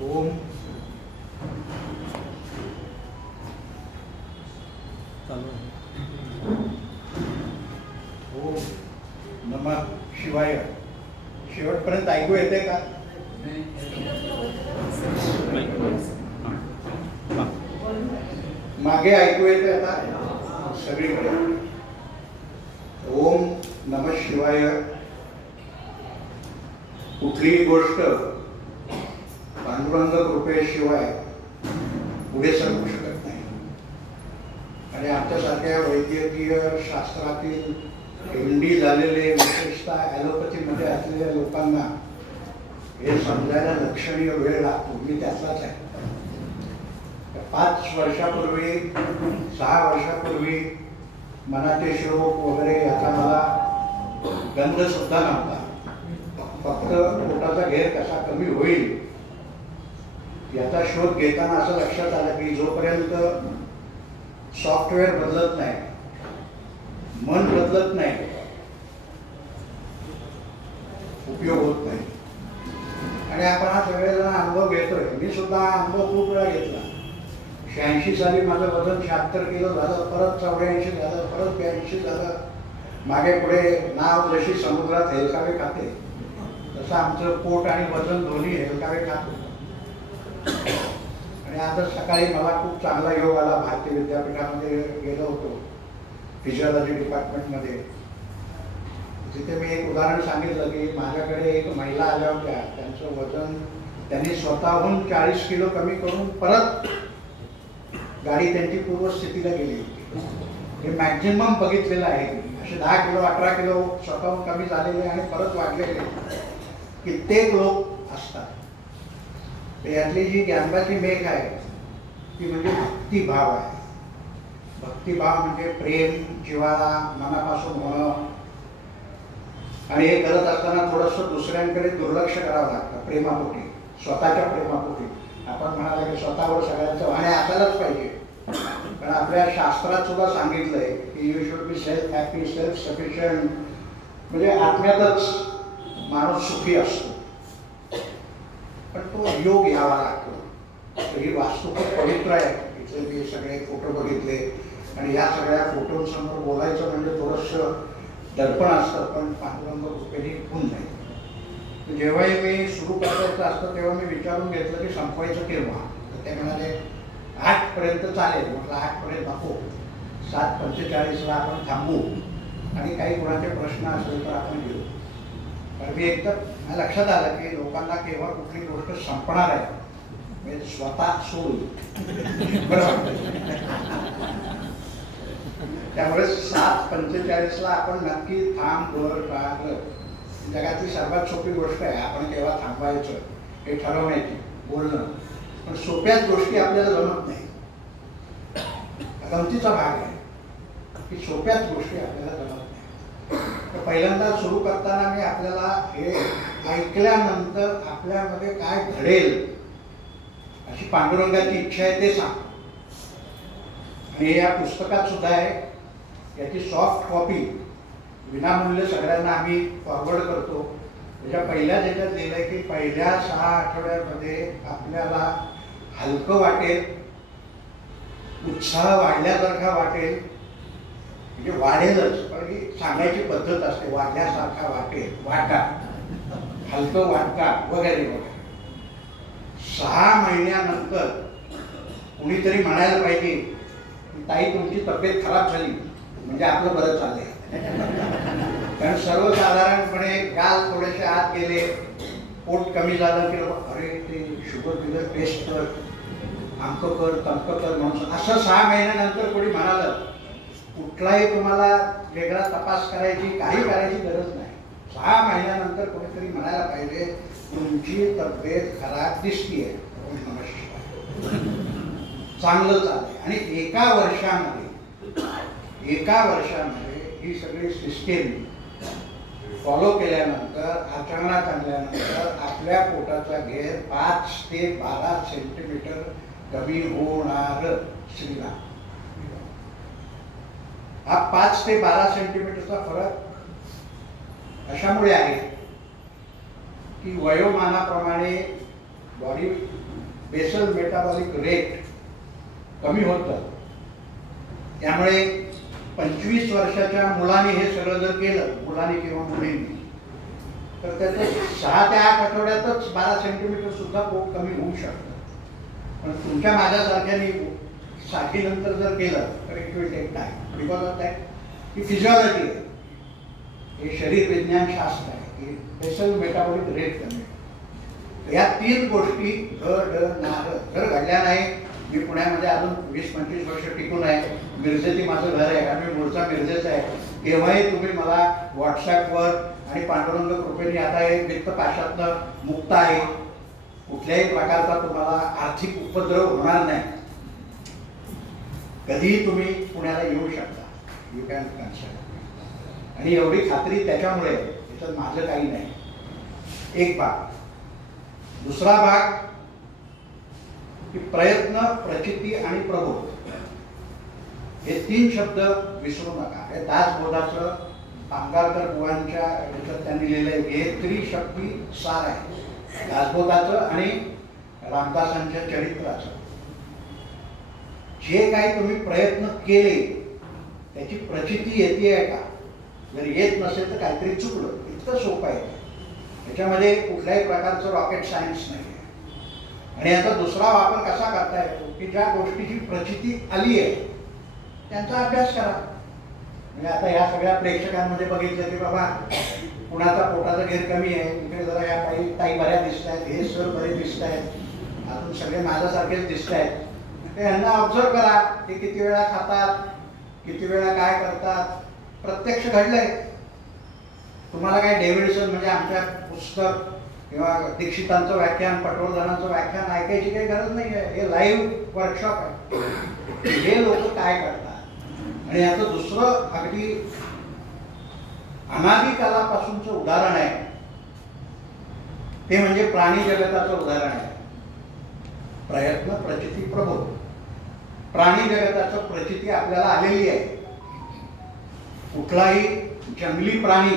ओम ओम नमः शिवाय. शेवटपर्यंत ऐकू येते का? मागे ऐकू येते आता सगळीकडे. ओम नमः शिवाय. कुठलीही गोष्ट पांडुरंग कृपेशिवाय पुढे सरकू शकत नाही. आणि आमच्यासारख्या वैद्यकीय शास्त्रातील एमडी झालेले, विशेषतः ॲलोपॅथीमध्ये असलेल्या लोकांना हे समजायला लक्षणीय वेळ लागतो. मी त्यातलाच आहे. 5 वर्षापूर्वी 6 वर्षापूर्वी मनाचे श्लोक वगैरे याचा मला गंध सुद्धा नव्हता. फक्त पोटाचा घेर कसा कमी होईल याचा शोध घेताना असं लक्षात आलं की जोपर्यंत सॉफ्टवेअर बदलत नाही, मन बदलत नाही, उपयोग होत नाही. आणि आपण हा सगळेजण अनुभव घेतोय. मी सुद्धा अनुभव खूप वेळा घेतला. 86 साली माझं वजन 76 किलो झालं, परत 84 झालं, परत 82 झालं. मागे पुढे नाव जशी समुद्रात हेलकावे खाते तसं आमचं पोट आणि वजन दोन्ही हेलकावे खातो. आणि आता सकाळी मला खूप चांगला योग आला. भारतीय विद्यापीठामध्ये गेलो होतो, फिजिओलॉजी डिपार्टमेंटमध्ये. तिथे मी एक उदाहरण सांगितलं की माझ्याकडे एक महिला आल्या होत्या. त्यांचं वजन त्यांनी स्वतःहून 40 किलो कमी करून परत गाडी त्यांची पूर्वस्थितीला गेली होती. हे मॅक्झिमम बघितलेलं आहे. असे 10 किलो 18 किलो स्वतःहून कमी झालेले आणि परत वाढलेले कित्येक लोक असतात. यातली जी ज्ञानबाची मेघ आहे ती म्हणजे भक्तिभाव आहे. भक्तिभाव म्हणजे प्रेम, जिव्हाळा, मनापासून होणं. आणि हे करत असताना थोडंसं दुसऱ्यांकडे दुर्लक्ष करावं लागतं प्रेमापोटी, स्वतःच्या प्रेमापोटी. आपण म्हणाला की स्वतःवर सगळ्यांचं आणि असायलाच पाहिजे. पण आपल्या शास्त्रात सुद्धा सांगितलंय की you should be self happy, self sufficient. म्हणजे आत्म्यातच माणूस सुखी असतो. पण तो योग यावा लागतो. ही वास्तू खूप पवित्र आहे. इथे मी सगळे फोटो बघितले आणि या सगळ्या फोटोंसमोर बोलायचं म्हणजे थोडंसं दडपण असतं. पण पांडुरंग कृपेने होऊन जाईल. जेव्हाही मी सुरू करायचं असतं तेव्हा मी विचारून घेतलं की संपवायचं केव्हा. तर ते म्हणाले 8 पर्यंत चालेल. म्हटलं 8 पर्यंत नको, 7:45ला आपण थांबू आणि काही कोणाचे प्रश्न असतील तर आपण घेऊ. पण मी एकदम लक्षात आलं की लोकांना केव्हा कुठली गोष्ट संपणार आहे म्हणजे स्वतः सोडून बरोबर. त्यामुळे 7:45ला आपण नक्की थांब वर टाकलं. जगातली सर्वात सोपी गोष्ट आहे आपण केव्हा थांबवायचं हे ठरवण्याची, बोलणं. पण सोप्याच गोष्टी आपल्याला जमत नाही. गमतीचा भाग आहे की सोप्याच गोष्टी आपल्याला जमत नाही. तर पहिल्यांदा सुरू करताना मी आपल्याला हे ऐकल्यानंतर आपल्यामध्ये काय घडेल अशी पांडुरंगाची इच्छा आहे ते सांग. आणि या पुस्तकात सुद्धा आहे. याची सॉफ्ट कॉपी विनामूल्य सगळ्यांना आम्ही फॉरवर्ड करतो. त्याच्या पहिल्या ज्याच्यात लिहिलंय की पहिल्या 6 आठवड्यामध्ये आपल्याला हलकं वाटेल, उत्साह वाढल्यासारखा वाटेल. म्हणजे वाढेलच पण ही सांगायची पद्धत असते. वाढल्यासारखा वाटेल, वाटा, हलकं वाटका वगैरे वगैरे. 6 महिन्यानंतर कुणीतरी म्हणायला पाहिजे ताई तुमची तब्येत खराब झाली म्हणजे आपलं बरं चाललंय. कारण सर्वसाधारणपणे गाल थोडेसे आत गेले, पोट कमी झालं की अरे ते शुगर बिगर टेस्ट कर, आमकं कर, तमकं कर म्हणून असं 6 महिन्यानंतर कोणी म्हणालं. कुठलाही तुम्हाला वेगळा तपास करायची काही करायची गरज नाही. 6 महिन्यानंतर कोणीतरी म्हणायला पाहिजे तुमची तब्येत खराब दिसतीये, चांगलं चाललंय. आणि एका वर्षामध्ये ही सगळी सिस्टीम फॉलो केल्यानंतर, आचरणात आणल्यानंतर आपल्या पोटाचा घेर 5 ते 12 सेंटीमीटर कमी होणार. श्रीला हा 5 ते 12 सेंटीमीटरचा फरक अशामुळे आहे की वयोमानाप्रमाणे बॉडी बेसल मेटाबॉलिक रेट कमी होतं. त्यामुळे 25 वर्षाच्या मुलाने हे सगळं जर केलं, मुलाने किंवा मुलींनी, तर त्याचं 6 ते 8 आठवड्यातच 12 सेंटीमीटर सुद्धा पोट कमी होऊ शकतं. पण तुमच्या माझ्यासारख्याने 60 नंतर जर केलं तर it will take time, because of that ही फिजिओलॉजी आहे, हे शरीर विज्ञान शास्त्र आहे की बेसल मेटाबॉलिक रेट कमी. या 3 गोष्टी जर घडल्या नाही, मी पुण्यामध्ये अजून 20-25 वर्ष टिकून आहे, मिरजेची माझं घर आहे आणि मी मूळचा मिरजेचा आहे. केव्हाही तुम्ही मला व्हॉट्सॲपवर आणि पांडुरंग कृपेने आता हे वित्त पाशातनं मुक्त आहे, कुठल्याही प्रकारचा तुम्हाला आर्थिक उपद्रव होणार नाही. कधीही तुम्ही पुण्याला येऊ शकता, यू कॅन कन्सल्ट. आणि एवढी खात्री त्याच्यामुळे, त्याच्यात माझं काही नाही. एक भाग. दुसरा भाग की प्रयत्न, प्रचिती आणि प्रबोध हे 3 शब्द विसरू नका. हे दासबोधाचं पांगारकर बुवांच्या ह्याच्यात त्यांनी लिहिलंय, हे त्रिशक्ती सार आहे, दासबोधाचं आणि रामदासांच्या चरित्राचं. जे काही तुम्ही प्रयत्न केले त्याची प्रचिती येते आहे का? जर येत नसेल तर काहीतरी चुकलं. इतकं सोपं आहे. त्याच्यामध्ये कुठल्याही प्रकारचं रॉकेट सायन्स नाही आहे. आणि याचा दुसरा वापर कसा करता येतो की ज्या गोष्टीची प्रचिती आली आहे त्यांचा अभ्यास करा. म्हणजे आता या सगळ्या प्रेक्षकांमध्ये बघितलं की बाबा कुणाचा पोटाचा घेर कमी आहे, इकडे जरा या काही ताई बऱ्या दिसत आहेत, हे सर बरे दिसत आहेत, अजून सगळे माझ्यासारखेच दिसत आहेत. यांना ऑब्झर्व करा की किती वेळा खातात, किती वेळा काय करतात. प्रत्यक्ष घडलंय. तुम्हाला काय डेव्हिडसन म्हणजे आमच्या पुस्तक किंवा दीक्षितांचं व्याख्यान, पटवर्धनांचं व्याख्यान ऐकायची काही गरज नाही आहे. हे लाईव्ह वर्कशॉप आहे. हे लोक काय करतात. आणि याचं दुसरं अगदी अनादी कालापासूनचं उदाहरण आहे ते म्हणजे प्राणी जगताचं उदाहरण आहे. प्रयत्न, प्रचिती, प्रबोध. प्राणी जगताचं प्रचिती आपल्याला आलेली आहे. कुठलाही जंगली प्राणी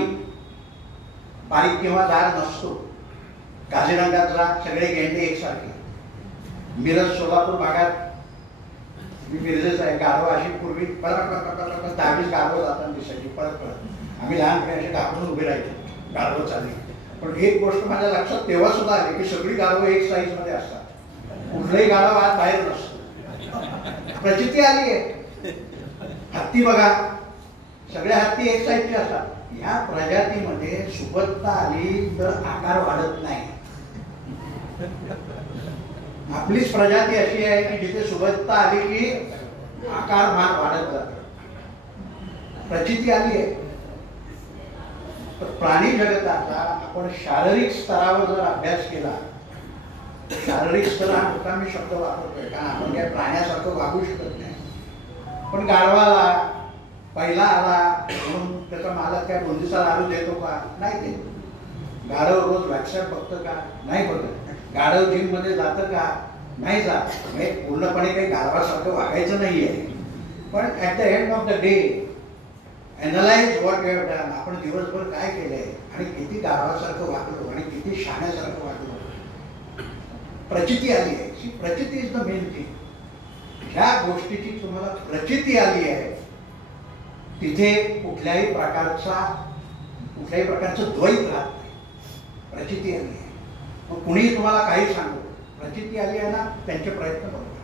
बारीक किंवा जाड नसतो. काझीरंगात जा, सगळे गेंडे एकसारखे. मिरज सोलापूर भागात, मी मिरजेच आहे, गाढवं अशी पूर्वी 10-20 गाढवं जाताना दिसायची पळत पळत. आम्ही लहानपणी असे घाबरून उभे राहायचे, गाढवं चालली. पण एक गोष्ट माझ्या लक्षात तेव्हा सुद्धा आली की सगळी गाढवं एक साईज मध्ये असतात. कुठलंही गाढव आज बाहेर नसतो. प्रचिती आली आहे. हत्ती बघा, सगळे हत्ती एक साईजचे असतात. या प्रजातीमध्ये सुबत्ता आली तर आकार वाढत नाही. आपलीच प्रजाती अशी आहे की जिथे सुबत्ता आली की आकार मान वाढत जातो. प्रचिती आली आहे. तर प्राणी जगताचा आपण शारीरिक स्तरावर जर अभ्यास केला, शारीरिक स्तर हा मोठा मी शब्द वापरतोय कारण आपण काय प्राण्यासारखं वागू शकत नाही. पण गाढवाला पहिला आला म्हणून त्याचा मालक काय बुंदीचा लाडू देतो का? नाही देतो. गाढव रोज व्हॅक्सिन बघतं का? नाही बघत. गाढव जिम मध्ये जातं का? नाही जात. म्हणजे पूर्णपणे काही गाढवासारखं वागायचं नाहीये. पण at the end of the day analyse what you have done. आपण दिवसभर काय केलंय आणि किती गाढवासारखं वागलो आणि किती शाण्यासारखं वागलो. प्रचिती आली आहे. प्रचिती इज द मेन थिंग. ज्या गोष्टीची तुम्हाला प्रचिती आली आहे तिथे कुठल्याही प्रकारचं द्वैत राहत नाही. प्रचिती आली आहे. मग कुणीही तुम्हाला काही सांगू, प्रचिती आली आहे ना, त्यांचे प्रयत्न बरोबर.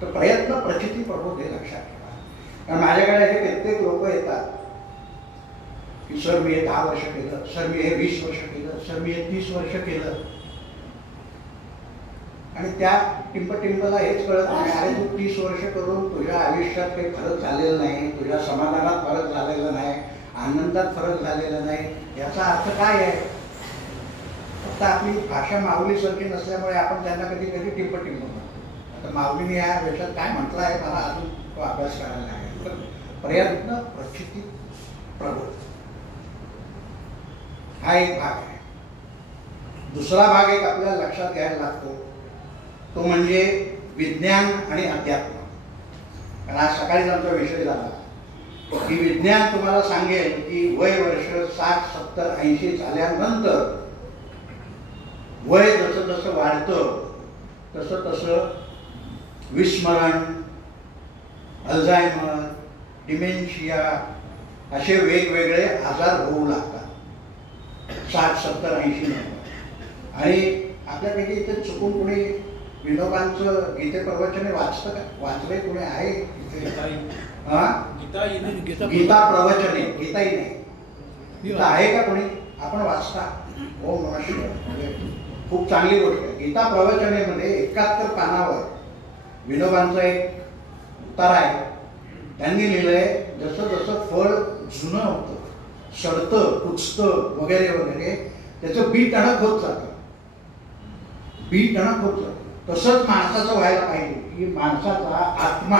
तर प्रयत्न, प्रचिती, प्रबोध हे लक्षात ठेवा. कारण माझ्याकडे असे कित्येक लोक येतात की सर मी हे 10 वर्ष केलं, सर मी हे 20 वर्ष केलं, सर मी हे 30 वर्ष केलं. आणि त्या टिंबला हेच कळत नाही, अरे तू 30 वर्ष करून तुझ्या आयुष्यात काही फरक झालेला नाही, तुझ्या समाधानात फरक झालेला नाही, आनंदात फरक झालेला नाही. याचा अर्थ काय आहे? फक्त आपली भाषा माऊलीसारखी नसल्यामुळे आपण त्यांना कधी कधी टिंब म्हणतो. आता माऊलीने या विषयात काय म्हटलं आहे मला अजून तो अभ्यास करायला लागेल. तर प्रयत्न, प्रचिती, प्रबोध हा एक भाग आहे. दुसरा भाग एक आपल्याला लक्षात घ्यायला लागतो, तो म्हणजे विज्ञान आणि अध्यात्म. कारण आज सकाळीच आमचा विषय झाला की विज्ञान तुम्हाला सांगेल की वय वर्ष 60, 70, 80 झाल्यानंतर वय जसं जसं वाढतं तसं तसं विस्मरण, अल्झायमर, डिमेन्शिया असे वेगवेगळे आजार होऊ लागतात 60, 70, 80 नंतर. आणि आपल्यापैकी इथे चुकून कोणी विनोबांचं गीते प्रवचने वाचतं का? वाचले कोणी आहे गीता प्रवचने? गीताही नाही, गीता आहे का कोणी? आपण वाचता? ओम नमः शिवाय, खूप चांगली गोष्ट आहे. गीता प्रवचनेमध्ये 71 पानावर विनोबांचा एक उतारा आहे. त्यांनी लिहिलंय जसं जसं फळ जुनं होतं, सडतं, कुचतं वगैरे वगैरे, त्याचं बी टणक होत जातं, बी टणक होत जातं. तसंच माणसाचं व्हायला पाहिजे की माणसाचा आत्मा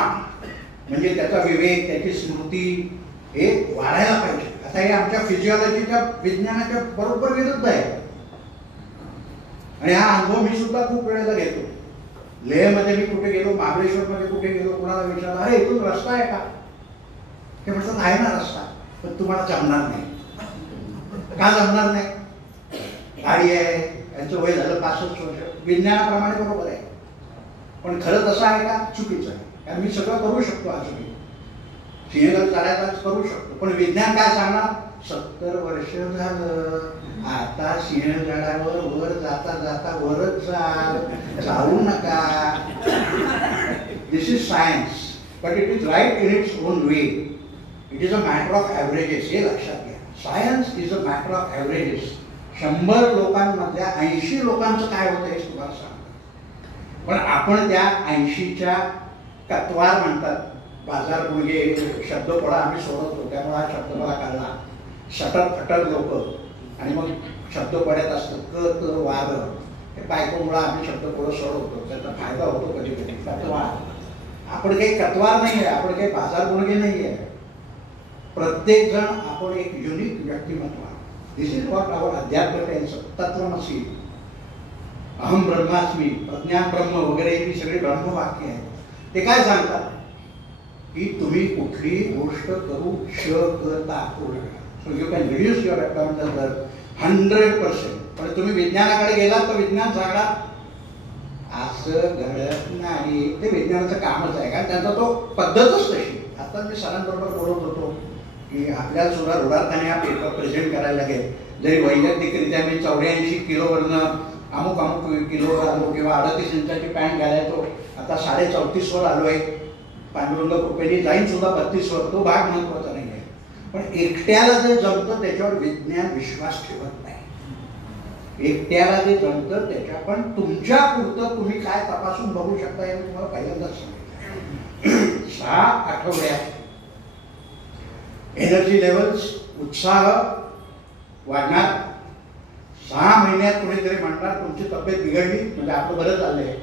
म्हणजे त्याचा विवेक, त्याची स्मृती हे वाढायला पाहिजे. आता हे आमच्या फिजिओलॉजीच्या विज्ञानाच्या बरोबर विरुद्ध आहे. आणि हा अनुभव मी सुद्धा खूप वेळेला घेतो. लेहमध्ये मी कुठे गेलो, महाबळेश्वरमध्ये कुठे गेलो, कोणाला विचारलं अरे इथून रस्ता आहे का? ते म्हणतात आहे ना रस्ता, पण तुम्हाला जमणार नाही. का जमणार नाही? गाडी आहे, यांचं वय झालं 65 वर्ष, विज्ञानाप्रमाणे बरोबर आहे. पण खरं तसं आहे का? चुकीचं आहे. कारण मी सगळं करू शकतो, अजूनही सिंहगड चालायलाच करू शकतो. पण विज्ञान काय सांगणार? 70 वर्ष झालं, आता सिंहगडावर वर जाता जाता वरच जाऊ नका. This is science, but it is right in its own way. It is a matter of averages, हे लक्षात घ्या. Science is a matter of averages. 100 लोकांमधल्या 80 लोकांचं काय होतं हे तुम्हाला सांगतो. पण आपण त्या 80च्या कत्वार म्हणतात, बाजार गुडगे शब्दपडा आम्ही सोडवतो, त्यामुळे हा शब्द मला कळला. शटर फटर लोक आणि मग शब्द पड्यात असतं क त वार, हे बायकोमुळं आम्ही शब्दपडं सोडवतो, त्याचा फायदा होतो कधी कधी. कत्वार, आपण काही कत्वार नाही आहे, आपण काही बाजार गुडगे नाही आहे. प्रत्येक जण आपण एक युनिक व्यक्तिमत्व. दिस इज वॉट आवर अध्यात्म टेल्स. तत्वमसी, अहम ब्रह्मास्मी, प्रज्ञान ब्रह्म वगैरे ही सगळी ब्रह्मवाक्य आहेत. ते काय सांगतात की तुम्ही कुठली गोष्ट करू शकता. So you can reduce your account 100%. पण तुम्ही विज्ञानाकडे गेलात तर विज्ञान सांगणार असं घडत नाही. ते विज्ञानाचं कामच आहे, कारण त्यांचा तो पद्धतच तशी. आता मी सरांबरोबर बोलत होतो की आपल्याला सुद्धा रुडारखाने हा पेपर प्रेझेंट करायला लागेल. जरी वैयक्तिकरित्या मी 84 किलोवरनं अमुक अमुक किलोवर आलो किंवा 38 इंचाची पॅन्ट घालायचो, आता 34.5 वर आलो आहे. पांडुरंग कृपेने जाईन सुद्धा 32 वर. तो भाग महत्वाचा नाही आहे. पण एकट्याला जे जमतं त्याच्यावर विज्ञान विश्वास ठेवत नाही. एकट्याला जे जमतं त्याच्या, पण तुमच्या पुरतं तुम्ही काय तपासून बघू शकता हे मी तुम्हाला पहिल्यांदाच सांगितलं. 6 आठवड्यात एनर्जी लेवल्स, उत्साह वाढणार. 6 महिन्यात कुणीतरी म्हणणार तुमची तब्येत बिघडली म्हणजे आपलं बरं चाललंय.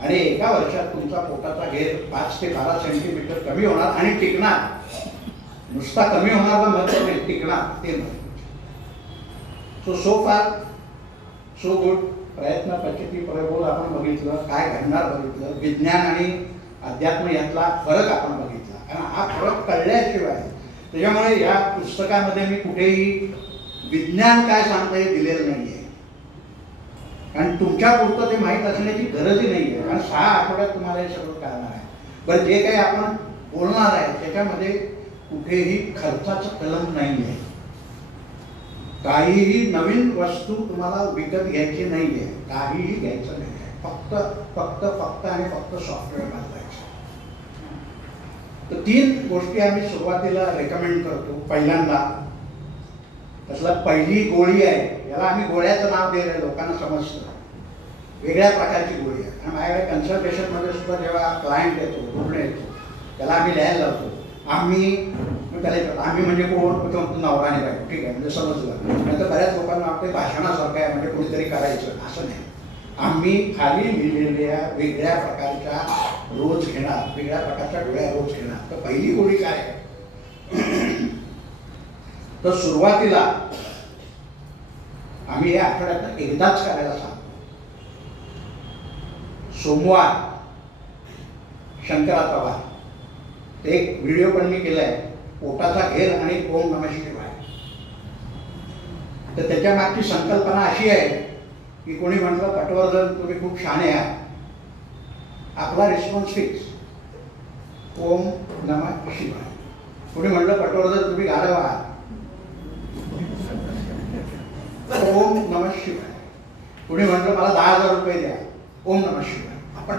आणि एका वर्षात तुमचा पोटाचा घेर 5 ते 12 सेंटीमीटर कमी होणार आणि टिकणार. नुसता कमी होणार तर महत्व नाही, टिकणार ते महत्व. सो फार सो गुड. प्रयत्न, पद्धती, प्रयोग आपण बघितलं, काय घडणार बघितलं, विज्ञान आणि अध्यात्म यातला फरक आपण बघितला. कारण हा फरक कळल्याशिवाय, त्याच्यामुळे या पुस्तकामध्ये मी कुठेही विज्ञान काय सांगतं हे दिलेलं नाही आहे. कारण तुमच्या पुरतं ते माहीत असण्याची गरजही नाही आहे, कारण 6 आठवड्यात तुम्हाला हे सगळं कळणार आहे. बरं, जे काही आपण बोलणार आहे त्याच्यामध्ये कुठेही खर्चाचं कलम नाही आहे. काहीही नवीन वस्तू तुम्हाला विकत घ्यायची नाही आहे, काहीही घ्यायचं नाही आहे. फक्त फक्त फक्त आणि फक्त सॉफ्टवेअर बांधायचं. तर 3 गोष्टी आम्ही सुरुवातीला रेकमेंड करतो. पहिल्यांदा तसला पहिली गोळी आहे, याला आम्ही गोळ्याचं नाव दिलं, लोकांना समजतं. वेगळ्या प्रकारची गोळी आहे. आणि माझ्याकडे कन्सल्टेशनमध्ये सुद्धा जेव्हा क्लायंट येतो, रुग्ण येतो, त्याला आम्ही लिहायला लावतो. आम्ही म्हणजे कोण? नवरा नाही पाहिजे, ठीक आहे, म्हणजे समजलं. नंतर बऱ्याच लोकांना वाटतं भाषणासारखं आहे, म्हणजे कोणीतरी करायचं, असं नाही. आम्ही खाली लिहिलेल्या वेगळ्या प्रकारच्या रोज घेणार, वेगळ्या प्रकारच्या गोळ्या रोज घेणार. तर पहिली गोळी काय आहे? तर सुरुवातीला आम्ही हे आठवड्यात एकदाच करायला सांगतो. सोमवार शंकराचा वार. ते एक व्हिडिओ पण मी केलाय, पोटाचा घेर आणि ओम नमः शिवाय. तर त्याच्या मागची संकल्पना अशी आहे की कोणी म्हटलं पटवर्धन तुम्ही खूप शहाणे आहात, आपला रिस्पॉन्स फिक्स, ओम नमः शिवाय. कोणी म्हणलं पटवर्धन तुम्ही गाढव आहात, ओम नमः शिवाय. कोणी म्हटलं मला 10,000 रुपये द्या, ओम नमः शिवाय. आपण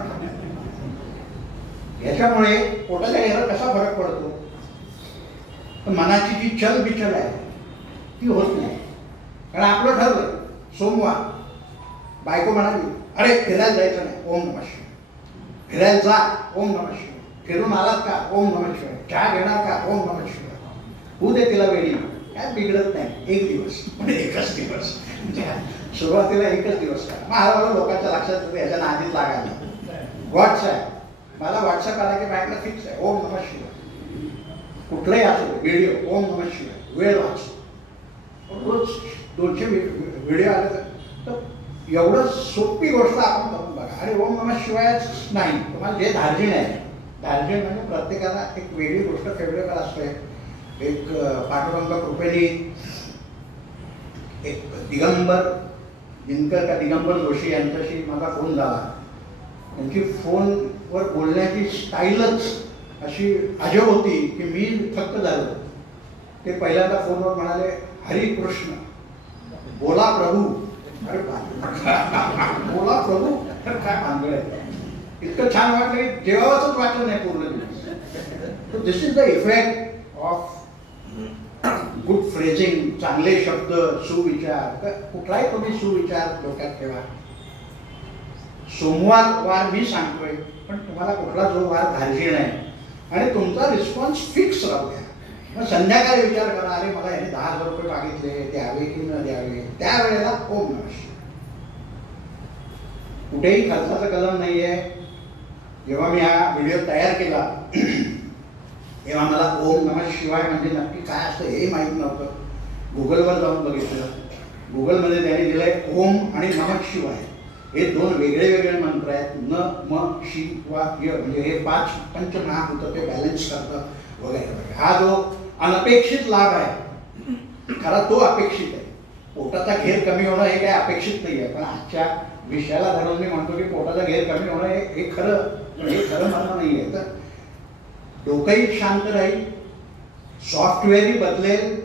याच्यामुळे पोटाच्या ह्याला कसा फरक पडतो, मनाची जी चल बिचल आहे ती होत नाही. कारण आपलं ठरलं सोमवार, बायको म्हणाली अरे फिरायला जायचं नाही, ओम नमः शिवाय. फिरायला जा, ओम नमः शिवाय. फिरून आलात का, ओम नमः शिवाय. चहा घेणार का, ओम नमः शिवाय. होऊ दे तिला वेळी, काय बिघडत नाही. एक दिवस म्हणजे एकच दिवस, सुरुवातीला एकच दिवस करा. मग हळूहळू लोकांच्या लक्षात येतं याच्या नादीत लागायला. व्हॉट्सॲप, मला व्हॉट्सॲप आला की माझ्याकडे फिक्स आहे ओम नमः शिवाय. कुठलाही असो व्हिडिओ, ओम नमः शिवाय. वेळ वाचतो. रोज 200 व्हिडिओ आले तर एवढं सोपी गोष्ट आपण करून बघा. आणि ओम नमः शिवायच नाही, तुम्हाला जे धार्जिण आहे, धार्जिण म्हणजे प्रत्येकाला एक वेगळी गोष्ट फेवरेबल असते. एक पांडुरंग कृपेने एक दिगंबर दिनकर का दिगंबर जोशी यांच्याशी माझा फोन झाला. त्यांची फोनवर बोलण्याची स्टाईलच अशी अजब होती की मी थक्क झालो. ते पहिल्यांदा फोनवर म्हणाले हरी कृष्ण, बोला प्रभू. अरे बोला प्रभू, काय भानगड आहे. इतकं छान वाटलं की जेवावंच वाटलं नाही पूर्ण दिवस. This is the effect of good phrasing. चांगले शब्द, सुविचार. कुठलाही तुम्ही सुविचार डोक्यात ठेवा. सोमवार वार मी सांगतोय, पण तुम्हाला कुठला जो वार धार्जिण आहे आणि तुमचा रिस्पॉन्स फिक्स राहू द्या. मग संध्याकाळी विचार करा अरे मला याने 10,000 रुपये मागितले, द्यावे की न द्यावे. त्यावेळेला ओम नमः शिवाय. कुठेही खर्चाचा कलम नाहीये. जेव्हा मी हा व्हिडिओ तयार केला तेव्हा मला ओम नमः शिवाय म्हणजे नक्की काय असतं हे माहीत नव्हतं. गुगलवर जाऊन बघितलं. गुगलमध्ये त्यांनी दिलंय ओम आणि नमः शिवाय हे 2 वेगळे वेगळे मंत्र आहेत. न म शिवाय म्हणजे हे 5 पंचमहाभूत ते बॅलन्स करतं वगैरे. हा जो अनपेक्षित लाभ आहे खरा तो अपेक्षित आहे. पोटाचा घेर कमी होणं हे काय अपेक्षित नाही आहे, पण आजच्या विषयाला धरून मी म्हणतो की पोटाचा घेर कमी होणं हे खरं म्हणणं नाही आहे. तर डोकंही शांत राहील, सॉफ्टवेअरही बदलेल,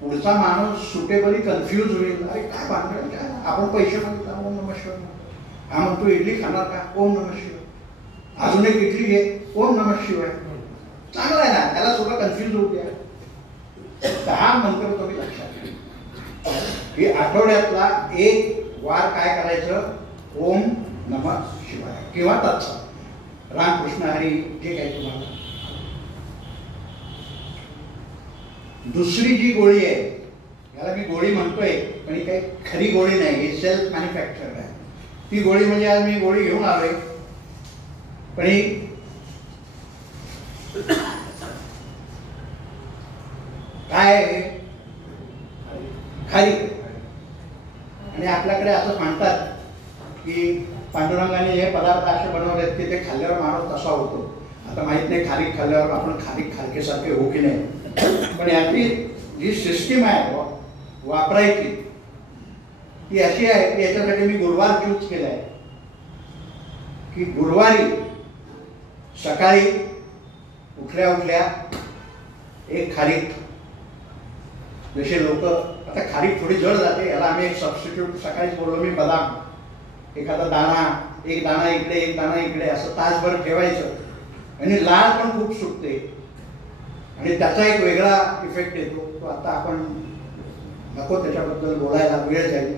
पुढचा माणूस सुटेबली कन्फ्यूज होईल. अरे काय भानगड, काय आपण पैसे मागितला ओम नमः शिवाय. हा म्हणतो इडली खाणार का, ओम नमः शिवाय. अजून एक इडली घे, ओम नमः शिवाय. चांगलं आहे ना, त्याला सुद्धा कन्फ्यूज होऊ द्या. 10 मंत्र तुम्ही लक्षात घ्या की आठवड्यातला एक वार काय करायचं, ओम नमः शिवाय किंवा तत्सम. रामकृष्ण हरी जे काही तुम्हाला. दुसरी जी गोळी आहे, याला मी गोळी म्हणतोय पण ही काही खरी गोळी नाही, ही सेल्फ मॅन्युफॅक्चर्ड आहे. ती गोळी म्हणजे आज मी गोळी घेऊन आलोय, पण ही काय आहे, खारी. आणि आपल्याकडे असं म्हणतात की पांडुरंगाने हे पदार्थ असे बनवलेत की ते खाल्ल्यावर माणूस तसा होतो. आता माहित नाही खारीक खाल्ल्यावर आपण खारीक खारकेसारखे हो की नाही, पण याची जी सिस्टीम आहे वापरायची ती अशी आहे की याच्यासाठी मी गुरुवार चूज केला आहे की गुरुवारी सकाळी उठल्या उठल्या एक खारीक. जसे लोक आता खारीक थोडी जड जाते, याला आम्ही एक सबस्टिट्यूट सकाळीच बोललो मी, बदाम एखादा दाणा, एक दाणा इकडे एक दाणा इकडे असं तासभर ठेवायचं आणि लाळ पण खूप सुटते आणि त्याचा एक वेगळा इफेक्ट येतो. तो आता आपण नको त्याच्याबद्दल बोलायला, वेळ जाईल.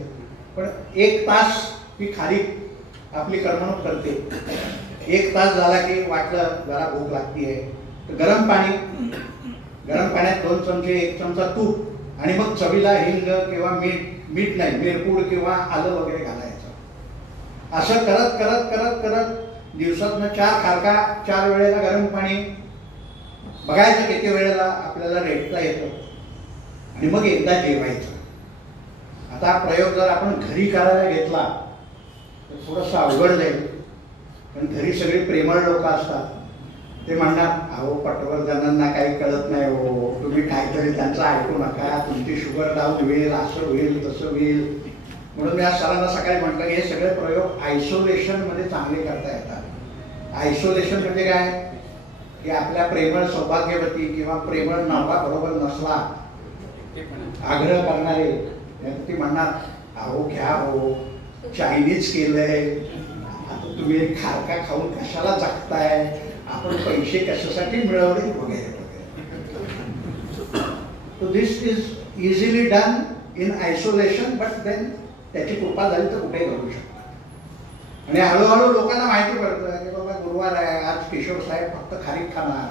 पण 1 तास ही खारीक आपली करमणूक करते. 1 तास झाला की वाटलं जरा भूक लागतीये तर गरम पाण्यात 2 चमचे 1 चमचा तूप आणि मग चवीला हिंग किंवा मीठ नाही मिरपूड किंवा आलं वगैरे घालायचं. असं करत करत करत करत दिवसातनं 4 खारका, 4 वेळेला गरम पाणी. बघायचं किती वेळेला आपल्याला रेटता येतं आणि मग एकदा जेवायचं. आता प्रयोग जर आपण घरी करायला घेतला तर थोडंसं अवघड जाईल, पण घरी सगळे प्रेमळ लोक असतात. ते म्हणणार अहो पटवर्धनांना काही कळत नाही हो, तुम्ही काहीतरी त्यांचं ऐकू नका, तुमची शुगर डाऊन होईल, असं होईल तसं होईल. म्हणून मी आज सरांना सकाळी म्हटलं की हे सगळे प्रयोग आयसोलेशनमध्ये चांगले करता येतात. आयसोलेशन म्हणजे काय की आपल्या प्रेमळ सौभाग्यवती किंवा प्रेमळ नवरा बरोबर नसला आग्रह करणारे ती म्हणणार अहो घ्या हो चायनीज केलंय आता तुम्ही खारका खाऊन कशाला जगताय आपण पैसे कशासाठी मिळवले वगैरे So this is easily done in isolation, but then त्याची कृपा झाली तर कुठेही घडू शकतात. आणि हळूहळू लोकांना माहिती पडतं की बाबा गुरुवार आहे आज किशोर साहेब फक्त खारीक खाणार,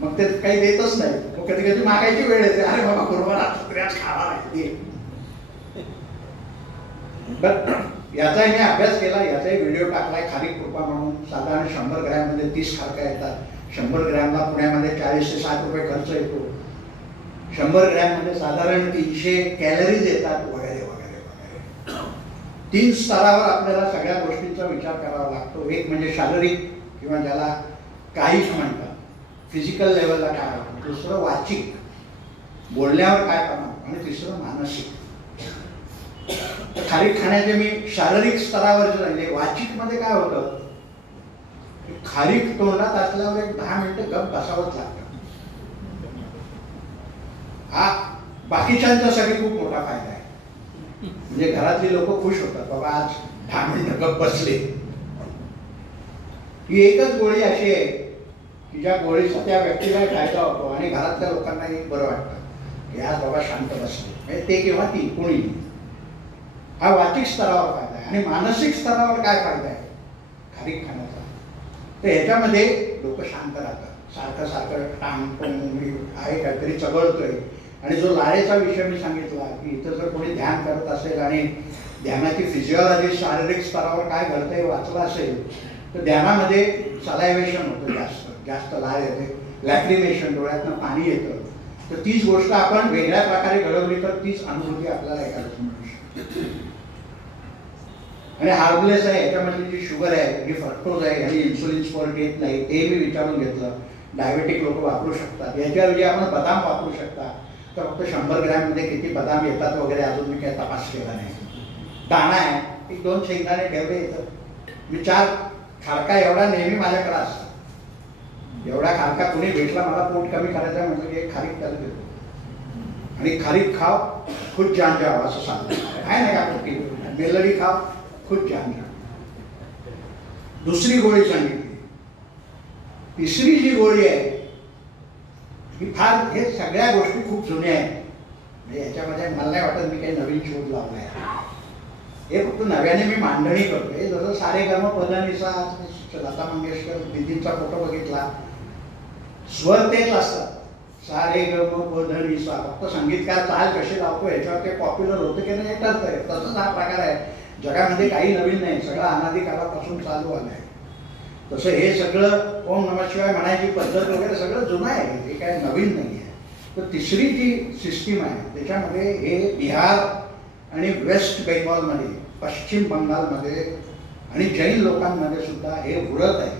मग ते काही देतच नाही. मग कधी कधी मागायची वेळ येते अरे बाबा गुरुवार आज खाणार आहे. बट याचाही मी अभ्यास केला, याचाही व्हिडिओ टाकलाय. खारीक कृपा म्हणून साधारण 100 ग्रॅममध्ये 30 खारका येतात. 100 ग्रॅमला पुण्यामध्ये 40 ते 60 रुपये खर्च येतो. 100 ग्रॅममध्ये साधारण 300 कॅलरीज येतात वगैरे वगैरे वगैरे. 3 स्तरावर आपल्याला सगळ्या गोष्टींचा विचार करावा लागतो. एक म्हणजे शारीरिक किंवा ज्याला कायिक म्हणतात, फिजिकल लेवलला काय होतं. दुसरं वाचिक, बोलण्यावर काय करणार. आणि तिसरं मानसिक. खारीक खाण्याचे मी शारीरिक स्तरावर राहिले. वाचिक मध्ये काय होतं, खारीक तोंडात असल्यावर एक 10 मिनिटं गप बसावंच लागतं. हा बाकीच्यांच्यासाठी खूप मोठा फायदा आहे. म्हणजे घरातली लोक खुश होतात बाबा आज 10 मिनिटं गप बसले. ही एकच गोळी अशी आहे की ज्या गोळीचा त्या व्यक्तीला फायदा होतो आणि घरातल्या लोकांनाही बरं वाटतं की आज बाबा शांत बसले. ते किंवा ती कोणी. हा वाचिक स्तरावर फायदा आहे. आणि मानसिक स्तरावर काय फायदा आहे खारीक खाण्याचा, तर ह्याच्यामध्ये लोक शांत राहतात. सारखं सारखं टांग आहे काहीतरी चघळतोय. आणि जो लाळेचा विषय मी सांगितला की इथं जर कोणी ध्यान करत असेल आणि ध्यानाची फिजिओलॉजी शारीरिक स्तरावर काय घडतंय वाचलं असेल तर ध्यानामध्ये सलायवेशन होतं, जास्त जास्त लाळ येते, लॅक्रिमेशन, डोळ्यातनं पाणी येतं. तर तीच गोष्ट आपण वेगळ्या प्रकारे घडवली तर तीच अनुभूती आपल्याला एका दिवशी मिळू शकते. आणि हार्मलेस आहे. याच्यामधली जी शुगर आहे ही फ्रक्टोज आहे आणि इन्सुलिन स्पॉट येत नाही ते मी विचारून घेतलं. डायबेटिक लोक वापरू शकतात. याच्याऐवजी आपण बदाम वापरू शकता. तर फक्त 100 ग्रॅममध्ये किती बदाम येतात वगैरे अजून मी काही तपास केला नाही. दाणा आहे, 1-2 शेंगदाणे ठेवले येतं. मी 4 खारका एवढा नेहमी माझ्याकडे असतात. एवढा खारका कुणी भेटला मला पोट कमी करायचं म्हटलं की एक खारीक त्याला देतो. आणि खारीक खाव खुद जान जाव असं सांगतो. आहे नाही का पोटी मेलडी खाव खुद जान जाव. दुसरी गोळी सांगितली. तिसरी जी गोळी आहे ही फार, हे सगळ्या गोष्टी खूप जुन्या आहेत. याच्यामध्ये मला नाही वाटत मी काही नवीन शोध लावला आहे. हे फक्त नव्याने मी मांडणी करतोय. जसं सारेगम पदनिसा, लता मंगेशकर दिदींचा फोटो बघितला, स्वर तेच असतात. सारेगम पदनिसा, फक्त संगीतकार चाल कशी लावतो ह्याच्यावर ते पॉप्युलर होतं की नाही ठरतंय. तसंच हा प्रकार आहे. जगामध्ये काही नवीन नाही, सगळं अनादी काळापासून चालू आलं आहे. तसं हे सगळं ओम नमः शिवाय म्हणायची पद्धत वगैरे सगळं जुनं आहे, हे काय नवीन नाही आहे. तर तिसरी जी सिस्टीम आहे त्याच्यामध्ये हे बिहार आणि वेस्ट बेंगॉलमध्ये, पश्चिम बंगालमध्ये आणि जैन लोकांमध्ये सुद्धा हे व्रत आहे.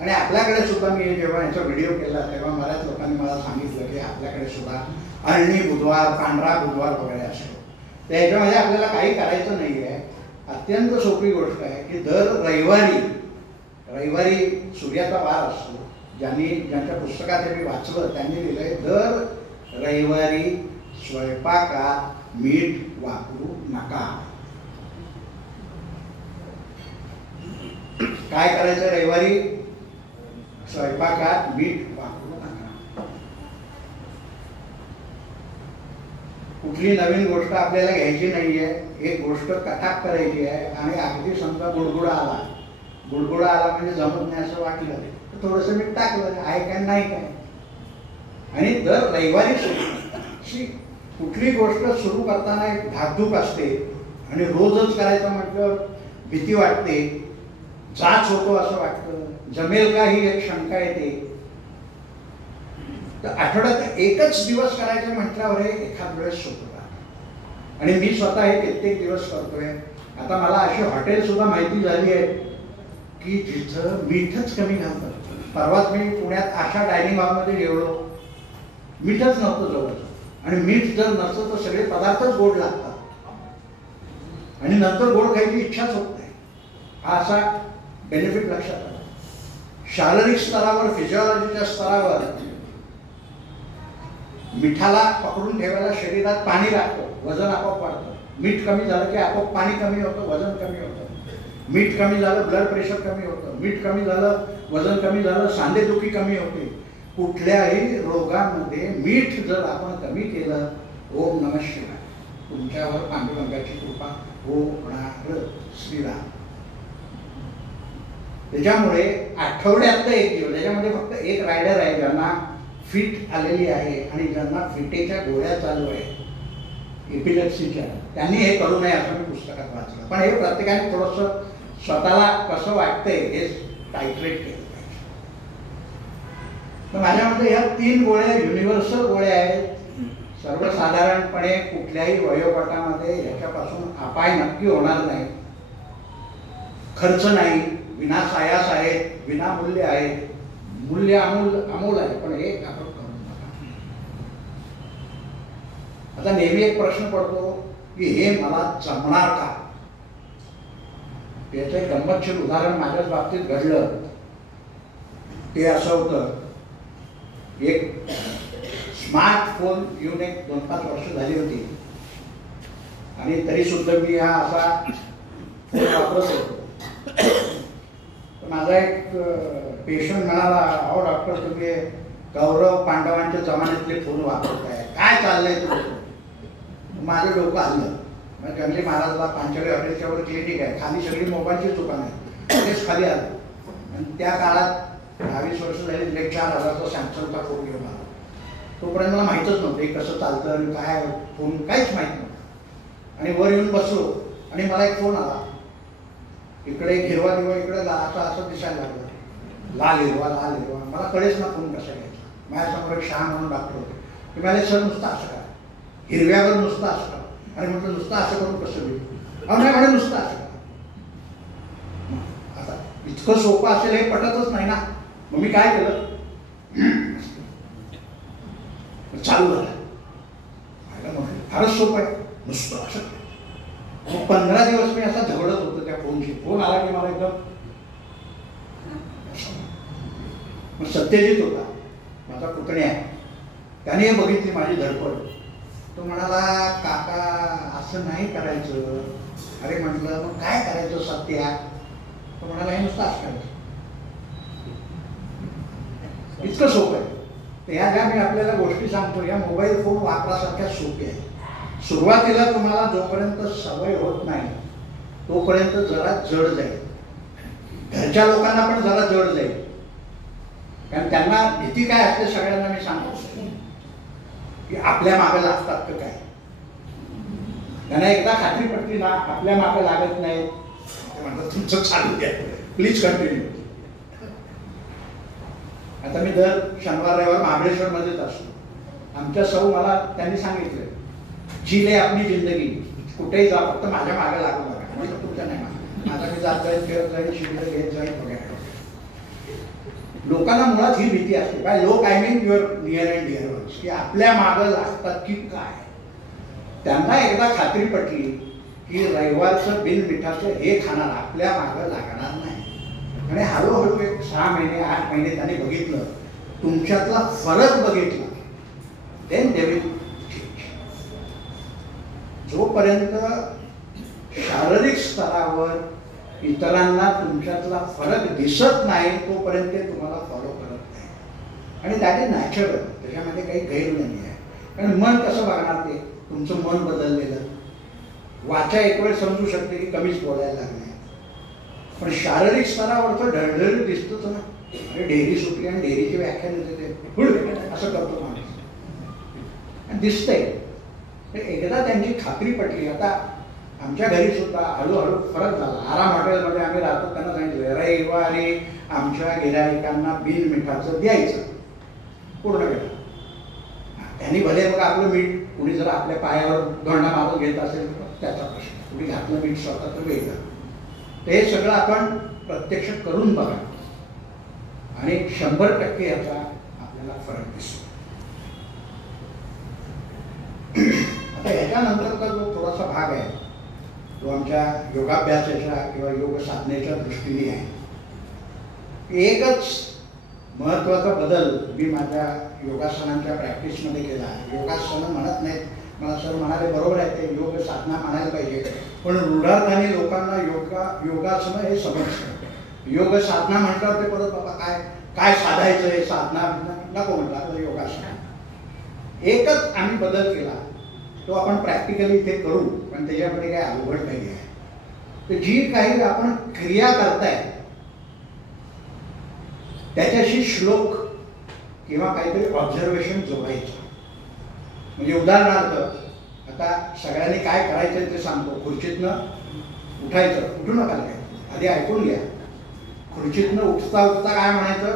आणि आपल्याकडे सुद्धा मी जेव्हा याचा व्हिडिओ केला तेव्हा बऱ्याच लोकांनी मला सांगितलं की आपल्याकडे सुद्धा अळणी बुधवार, पांढरा बुधवार वगैरे असतो. तर याच्यामध्ये आपल्याला काही करायचं नाही आहे. अत्यंत सोपी गोष्ट आहे की दर रविवारी सूर्याचा वार असतो. ज्यांच्या पुस्तकात मी वाचलं त्यांनी लिहिलंय दर रविवारी स्वयंपाकात मीठ वापरू नका. काय करायचं रविवारी स्वयंपाकात मीठ वापरू नका. कुठली नवीन गोष्ट आपल्याला घ्यायची नाहीये. एक गोष्ट कटाप करायची आहे. आणि अगदी समजा गुडगुडा आला म्हणजे जमत नाही असं वाटलं तर थोडंसं मीठ टाकलं, आहे काय नाही काय. आणि दर रविवारी कुठली गोष्ट सुरू करताना एक धाकधूक असते आणि रोजच करायचं म्हटलं भीती वाटते, जाच होतो असं वाटतं, जमेल का ही एक शंका येते. तर आठवड्यात एकच दिवस करायचं म्हटल्यावर हे एखाद वेळेस सोपं राहतं. आणि मी स्वतः हे कित्येक दिवस करतोय. आता मला अशी हॉटेल सुद्धा माहिती झाली आहे की जिथं मीठच कमी घालतात. परवाच मी पुण्यात अशा डायनिंग हॉलमध्ये गेलो, मीठच नव्हतं जवळ. आणि मीठ जर नसतं तर सगळे पदार्थच गोड लागतात आणि नंतर गोड खायची इच्छाच होत नाही. हा असा बेनिफिट लक्षात आला. शारीरिक स्तरावर, फिजिओलॉजीच्या स्तरावर मिठाला पकडून ठेवायला शरीरात पाणी लागतं, वजन आपोआप वाढतं. मीठ कमी झालं की आपोआप पाणी कमी होतं, वजन कमी होतं. मीठ कमी झालं ब्लड प्रेशर कमी होतं, मीठ कमी झालं वजन कमी झालं, सांधेदुखी कमी होते. कुठल्याही रोगामध्ये मीठ जर आपण कमी केलं, ओम नमः शिवाय, तुमच्यावर पांडुरंगाची कृपा होणार श्रीराम. त्याच्यामुळे आठवड्यातलं एक दिवस, त्याच्यामध्ये फक्त एक रायडर आहे ज्यांना फिट आलेली आहे आणि ज्यांना फिटेच्या गोळ्या चालू आहे एपिलेप्सीच्या, त्यांनी हे करू नये असं मी पुस्तकात वाचलं. पण हे प्रत्येकाने थोडंसं स्वतःला कसं वाटतंय हे टायट्रेट केलं पाहिजे. तर माझ्या मते ह्या 3 गोळ्या युनिव्हर्सल गोळ्या आहेत. सर्वसाधारणपणे कुठल्याही वयोगटामध्ये याच्यापासून अपाय नक्की होणार नाही. खर्च नाही, विनासायास आहेत, विनामूल्य आहेत, मूल्य अमूल आहे. पण हे आपण करू नका. आता नेहमी एक प्रश्न पडतो की हे मला जमणार का? त्याचं एक गंमतशीर उदाहरण माझ्याच बाबतीत घडलं. ते असं होतं, एक स्मार्टफोन येऊन एक 2-5 वर्ष झाली होती आणि तरी सुद्धा मी हा असा फोन वापरत होतो. माझा एक पेशंट म्हणाला, अहो डॉक्टर तुम्ही कौरव पांडवांच्या जमान्यातले फोन वापरताय, काय चाललंय तुमचं? माझं डोकं आलं. मग गंगली महाराजला पांचाळी हॉटेलच्या वर क्लिनिक आहे, खाली सगळी मोबाईलची दुकान आहे, तेच खाली आलं. आणि त्या काळात 22 वर्ष झाली, 4,000चा सॅमसंगचा फोन घेऊन आला. तोपर्यंत मला माहीतच नव्हतं हे कसं चालतं आणि काय फोन, काहीच माहीत नव्हतं. आणि वर येऊन बसलो आणि मला एक फोन आला. इकडे हिरवा दिवा, इकडे असं दिसायला लागलं, लाल हिरवा लाल हिरवा. मला कळेच ना फोन कसा घ्यायचा. माझ्यासमोर एक शहा म्हणून डॉक्टर होते. ते म्हणाले, सर नुसतं असं करा, हिरव्यावर नुसतं असं करा. आणि म्हटलं नुसतं असं करून कसं होईल? अहो नाही म्हणे, नुसतं असं करा. आता इतकं सोपं असेल हे पटतच नाही ना. मग मी काय केलं, चालू झालं. म्हटलं फारच सोपं आहे, नुसतं असं. मग 15 दिवस मी असा झगडत होतो त्या फोनशी. फोन आला की मला एकदम, मग सत्यजित होता माझा पुतण्या, त्याने हे बघितली माझी धडपड. तो म्हणाला, काका असं नाही करायचं. अरे म्हटलं मग काय करायचं सत्या? तो म्हणाला, हे नुसतं असं करायचं, इतकं सोपं आहे. तर ह्या ज्या मी आपल्याला गोष्टी सांगतो, या मोबाईल फोन वापरासारख्या सोपे आहे. सुरुवातीला तुम्हाला जोपर्यंत सवय होत नाही तोपर्यंत जरा जड जाईल. घरच्या लोकांना पण जरा जड जाईल, कारण त्यांना भीती काय असते सगळ्यांना मी सांगतो की आपल्या मागे लागतात का काय. त्यांना एकदा खात्री पडली ना आपल्या मागे लागत नाही, म्हणतात तुमचं चालू द्या, प्लीज कंटिन्यू. आता मी दर शनिवार रविवार महाबळेश्वर मध्येच असतो. आमच्या सौ मला त्यांनी सांगितलं, जिले आपली जिंदगी, कुठेही जा फक्त माझ्या मागे लागू नका. म्हणजे तुमच्या नाही, माझा मी जात जाईल, खेळत जाईल, शिकत घेत जाईल वगैरे. लोकांना मुळात ही भीती असते, बाय लोक I mean your near and dear ones, की आपल्या मागं लागतात की काय. त्यांना एकदा खात्री पटली की रविवारचं बिन मिठाचं हे खाणार आपल्या मागं लागणार नाही. आणि हळूहळू एक 6 महिने 8 महिने त्यांनी बघितलं, तुमच्यातला फरक बघितला, देन दे विल चेंज. जोपर्यंत शारीरिक स्तरावर इतरांना तुमच्यातला फरक दिसत नाही तोपर्यंत ते तुम्हाला फॉलो करत नाही. आणि दॅट इज नॅचरल, त्याच्यामध्ये काही गैर नाही आहे. कारण मन कसं बघणार ते, तुमचं मन बदललेलं. वाचा एक वेळ समजू शकते की कमीच बोलायला लागले, पण शारीरिक स्तरावरचं ढळढळ दिसतोच ना. अरे डेअरी सुटली आणि डेअरीची व्याख्या देते ते असं करतो माणूस, आणि दिसतंय. एकदा त्यांची खात्री पटली. आता आमच्या घरी सुद्धा हळूहळू फरक झाला. आराम हॉटेलमध्ये आम्ही राहतो, त्यांना सांगितलं रविवारी आमच्या गिऱ्हाईकांना बिन मिठाचं द्यायचं पूर्ण वेळ. त्यांनी भले मग आपलं मीठ कुणी जर आपल्या पायावर धोंडा मारून घेत असेल त्याचा प्रश्न, कुणी घातलं मीठ स्वतः तर वेगळं. ते सगळं आपण प्रत्यक्ष करून बघा आणि 100% याचा आपल्याला फरक दिसतो. आता याच्यानंतरचा जो थोडासा भाग आहे तो आमच्या योगाभ्यासाच्या किंवा योग साधनेच्या दृष्टीने आहे. एकच महत्त्वाचा बदल मी माझ्या योगासनांच्या प्रॅक्टिसमध्ये केला. योगासनं म्हणत नाहीत, मला सर म्हणाले बरोबर आहे, ते योग साधना म्हणायला पाहिजे, पण रूढार्थाने लोकांना योगासनं हे समजतं. योग साधना म्हटल्यावर ते परत बाबा काय काय साधायचं हे साधना नको म्हटलं, आपलं योगासन. एकच आम्ही बदल केला, तो आपण प्रॅक्टिकली इथे करू, पण त्याच्यामध्ये काही अवघड नाही आहे. तर जी काही आपण क्रिया करताय त्याच्याशी श्लोक किंवा काहीतरी ऑब्झर्वेशन जोडायचं. म्हणजे उदाहरणार्थ आता सगळ्यांनी काय करायचं ते सांगतो. खुर्चीतनं उठायचं, उठू नका काय आधी ऐकून घ्या. खुर्चीतनं उठता उठता काय म्हणायचं,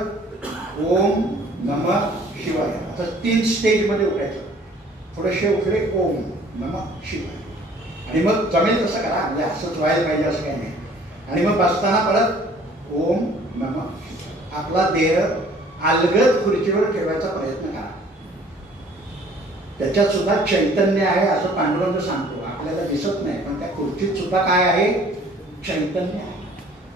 ओम नमः शिवाय. आता 3 स्टेजमध्ये उठायचं. थोडेसे उठले ओम नमः शिवाय, आणि मग जमेल तसं करा, म्हणजे असंच व्हायला पाहिजे असं काही नाही. आणि मग बसताना परत ओम नमः शिवाय. आपला देह अलगद खुर्चीवर ठेवायचा प्रयत्न करा. त्याच्यात सुद्धा चैतन्य आहे असं पांडुरंग सांगतो. आपल्याला दिसत नाही, पण त्या खुर्चीत सुद्धा काय आहे, चैतन्य आहे.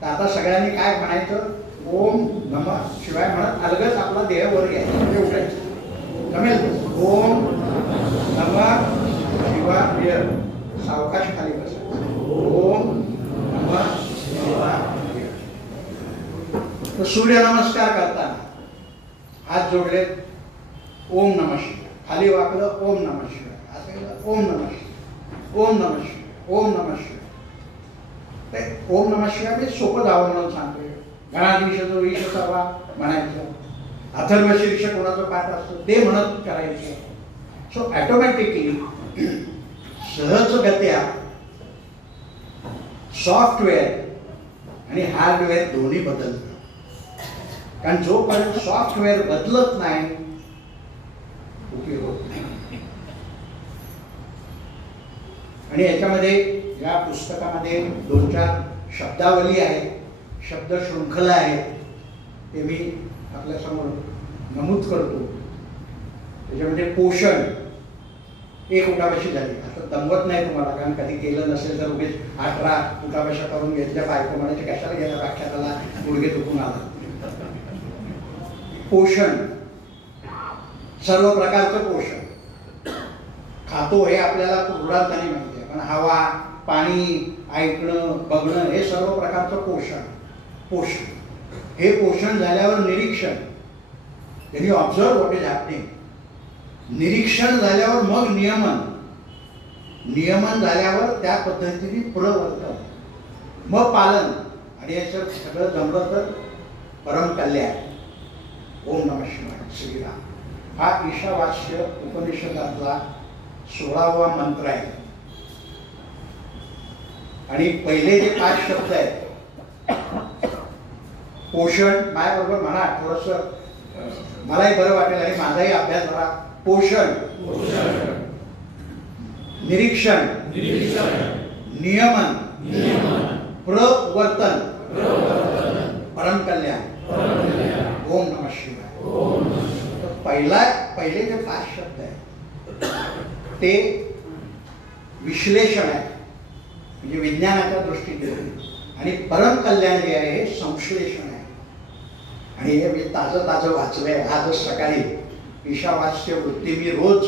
तर आता सगळ्यांनी काय म्हणायचं, ओम नमः शिवाय म्हणत अलगद आपला देह वर घ्यायचा, म्हणजे उठायचं. जमेल? ओम नमः शिवाय, सावकाश खाली बसायचं. ओम नमः शिवाय. तर सूर्य नमस्कार करताना हात जोडले, ओम नमः शिवाय. खाली वाकलं, ओम नमः शिवाय. असं केलं, ओम नमः शिवाय, ओम नमः शिवाय, ओम नमः शिवाय. ते ओम नमः शिवाय मी सोपं जावं म्हणून सांगतोय. गणाधीश जो ईश असावा म्हणायचं. अथर्व शीर्ष कोणाचं पाठ असतं ते म्हणत करायचं. सो ऑटोमॅटिकली सहजगत्या सॉफ्टवेअर आणि हार्डवेअर दोन्ही बदलतं. कारण जोपर्यंत सॉफ्टवेअर बदलत नाही उपयोग होत नाही. आणि याच्यामध्ये या पुस्तकामध्ये 2-4 शब्दावली आहे, शब्द शृंखला आहे, ते मी आपल्यासमोर नमूद करतो. त्याच्यामध्ये पोषण एक उठाबशी झाली. आता दमवत नाही तुम्हाला, कारण कधी केलं नसेल तर उगीच 18 उठाबशा करून घेतल्या, बायको म्हणायचे कशाला गेला व्याख्यानाला, गुडघे दुखून आला. पोषण, सर्व प्रकारचं पोषण खातो हे आपल्याला रूढार्थाने माहिती आहे, पण हवा, पाणी, ऐकणं, बघणं हे सर्व प्रकारचं पोषण. हे पोषण झाल्यावर निरीक्षण, त्यांनी ऑब्झर्व व्हॉट इज हॅपनिंग. निरीक्षण झाल्यावर मग नियमन, नियमन झाल्यावर त्या पद्धतीने प्रवर्तन, मग पालन, आणि याचं सगळं जमलं तर परम कल्याण. ओम नमः शिवाय श्रीराम हा ईशावास्य उपनिषदातला 16वा मंत्र आहे. आणि पहिले जे 5 शब्द आहेत, पोषण, माझ्याबरोबर म्हणा थोडंसं, मलाही बरं वाटेल आणि माझाही अभ्यास झाला. पोषण, निरीक्षण, नियमन, प्रवर्तन, परम कल्याण. ओम नमः शिवाय. पहिले जे 5 शब्द आहेत ते विश्लेषण आहे, म्हणजे विज्ञानाच्या दृष्टीने, आणि परम कल्याण जे आहे हे संश्लेषण आहे. आणि हे मी ताजं वाचलंय आजच सकाळी. ईशावास्य वृत्ती मी रोज,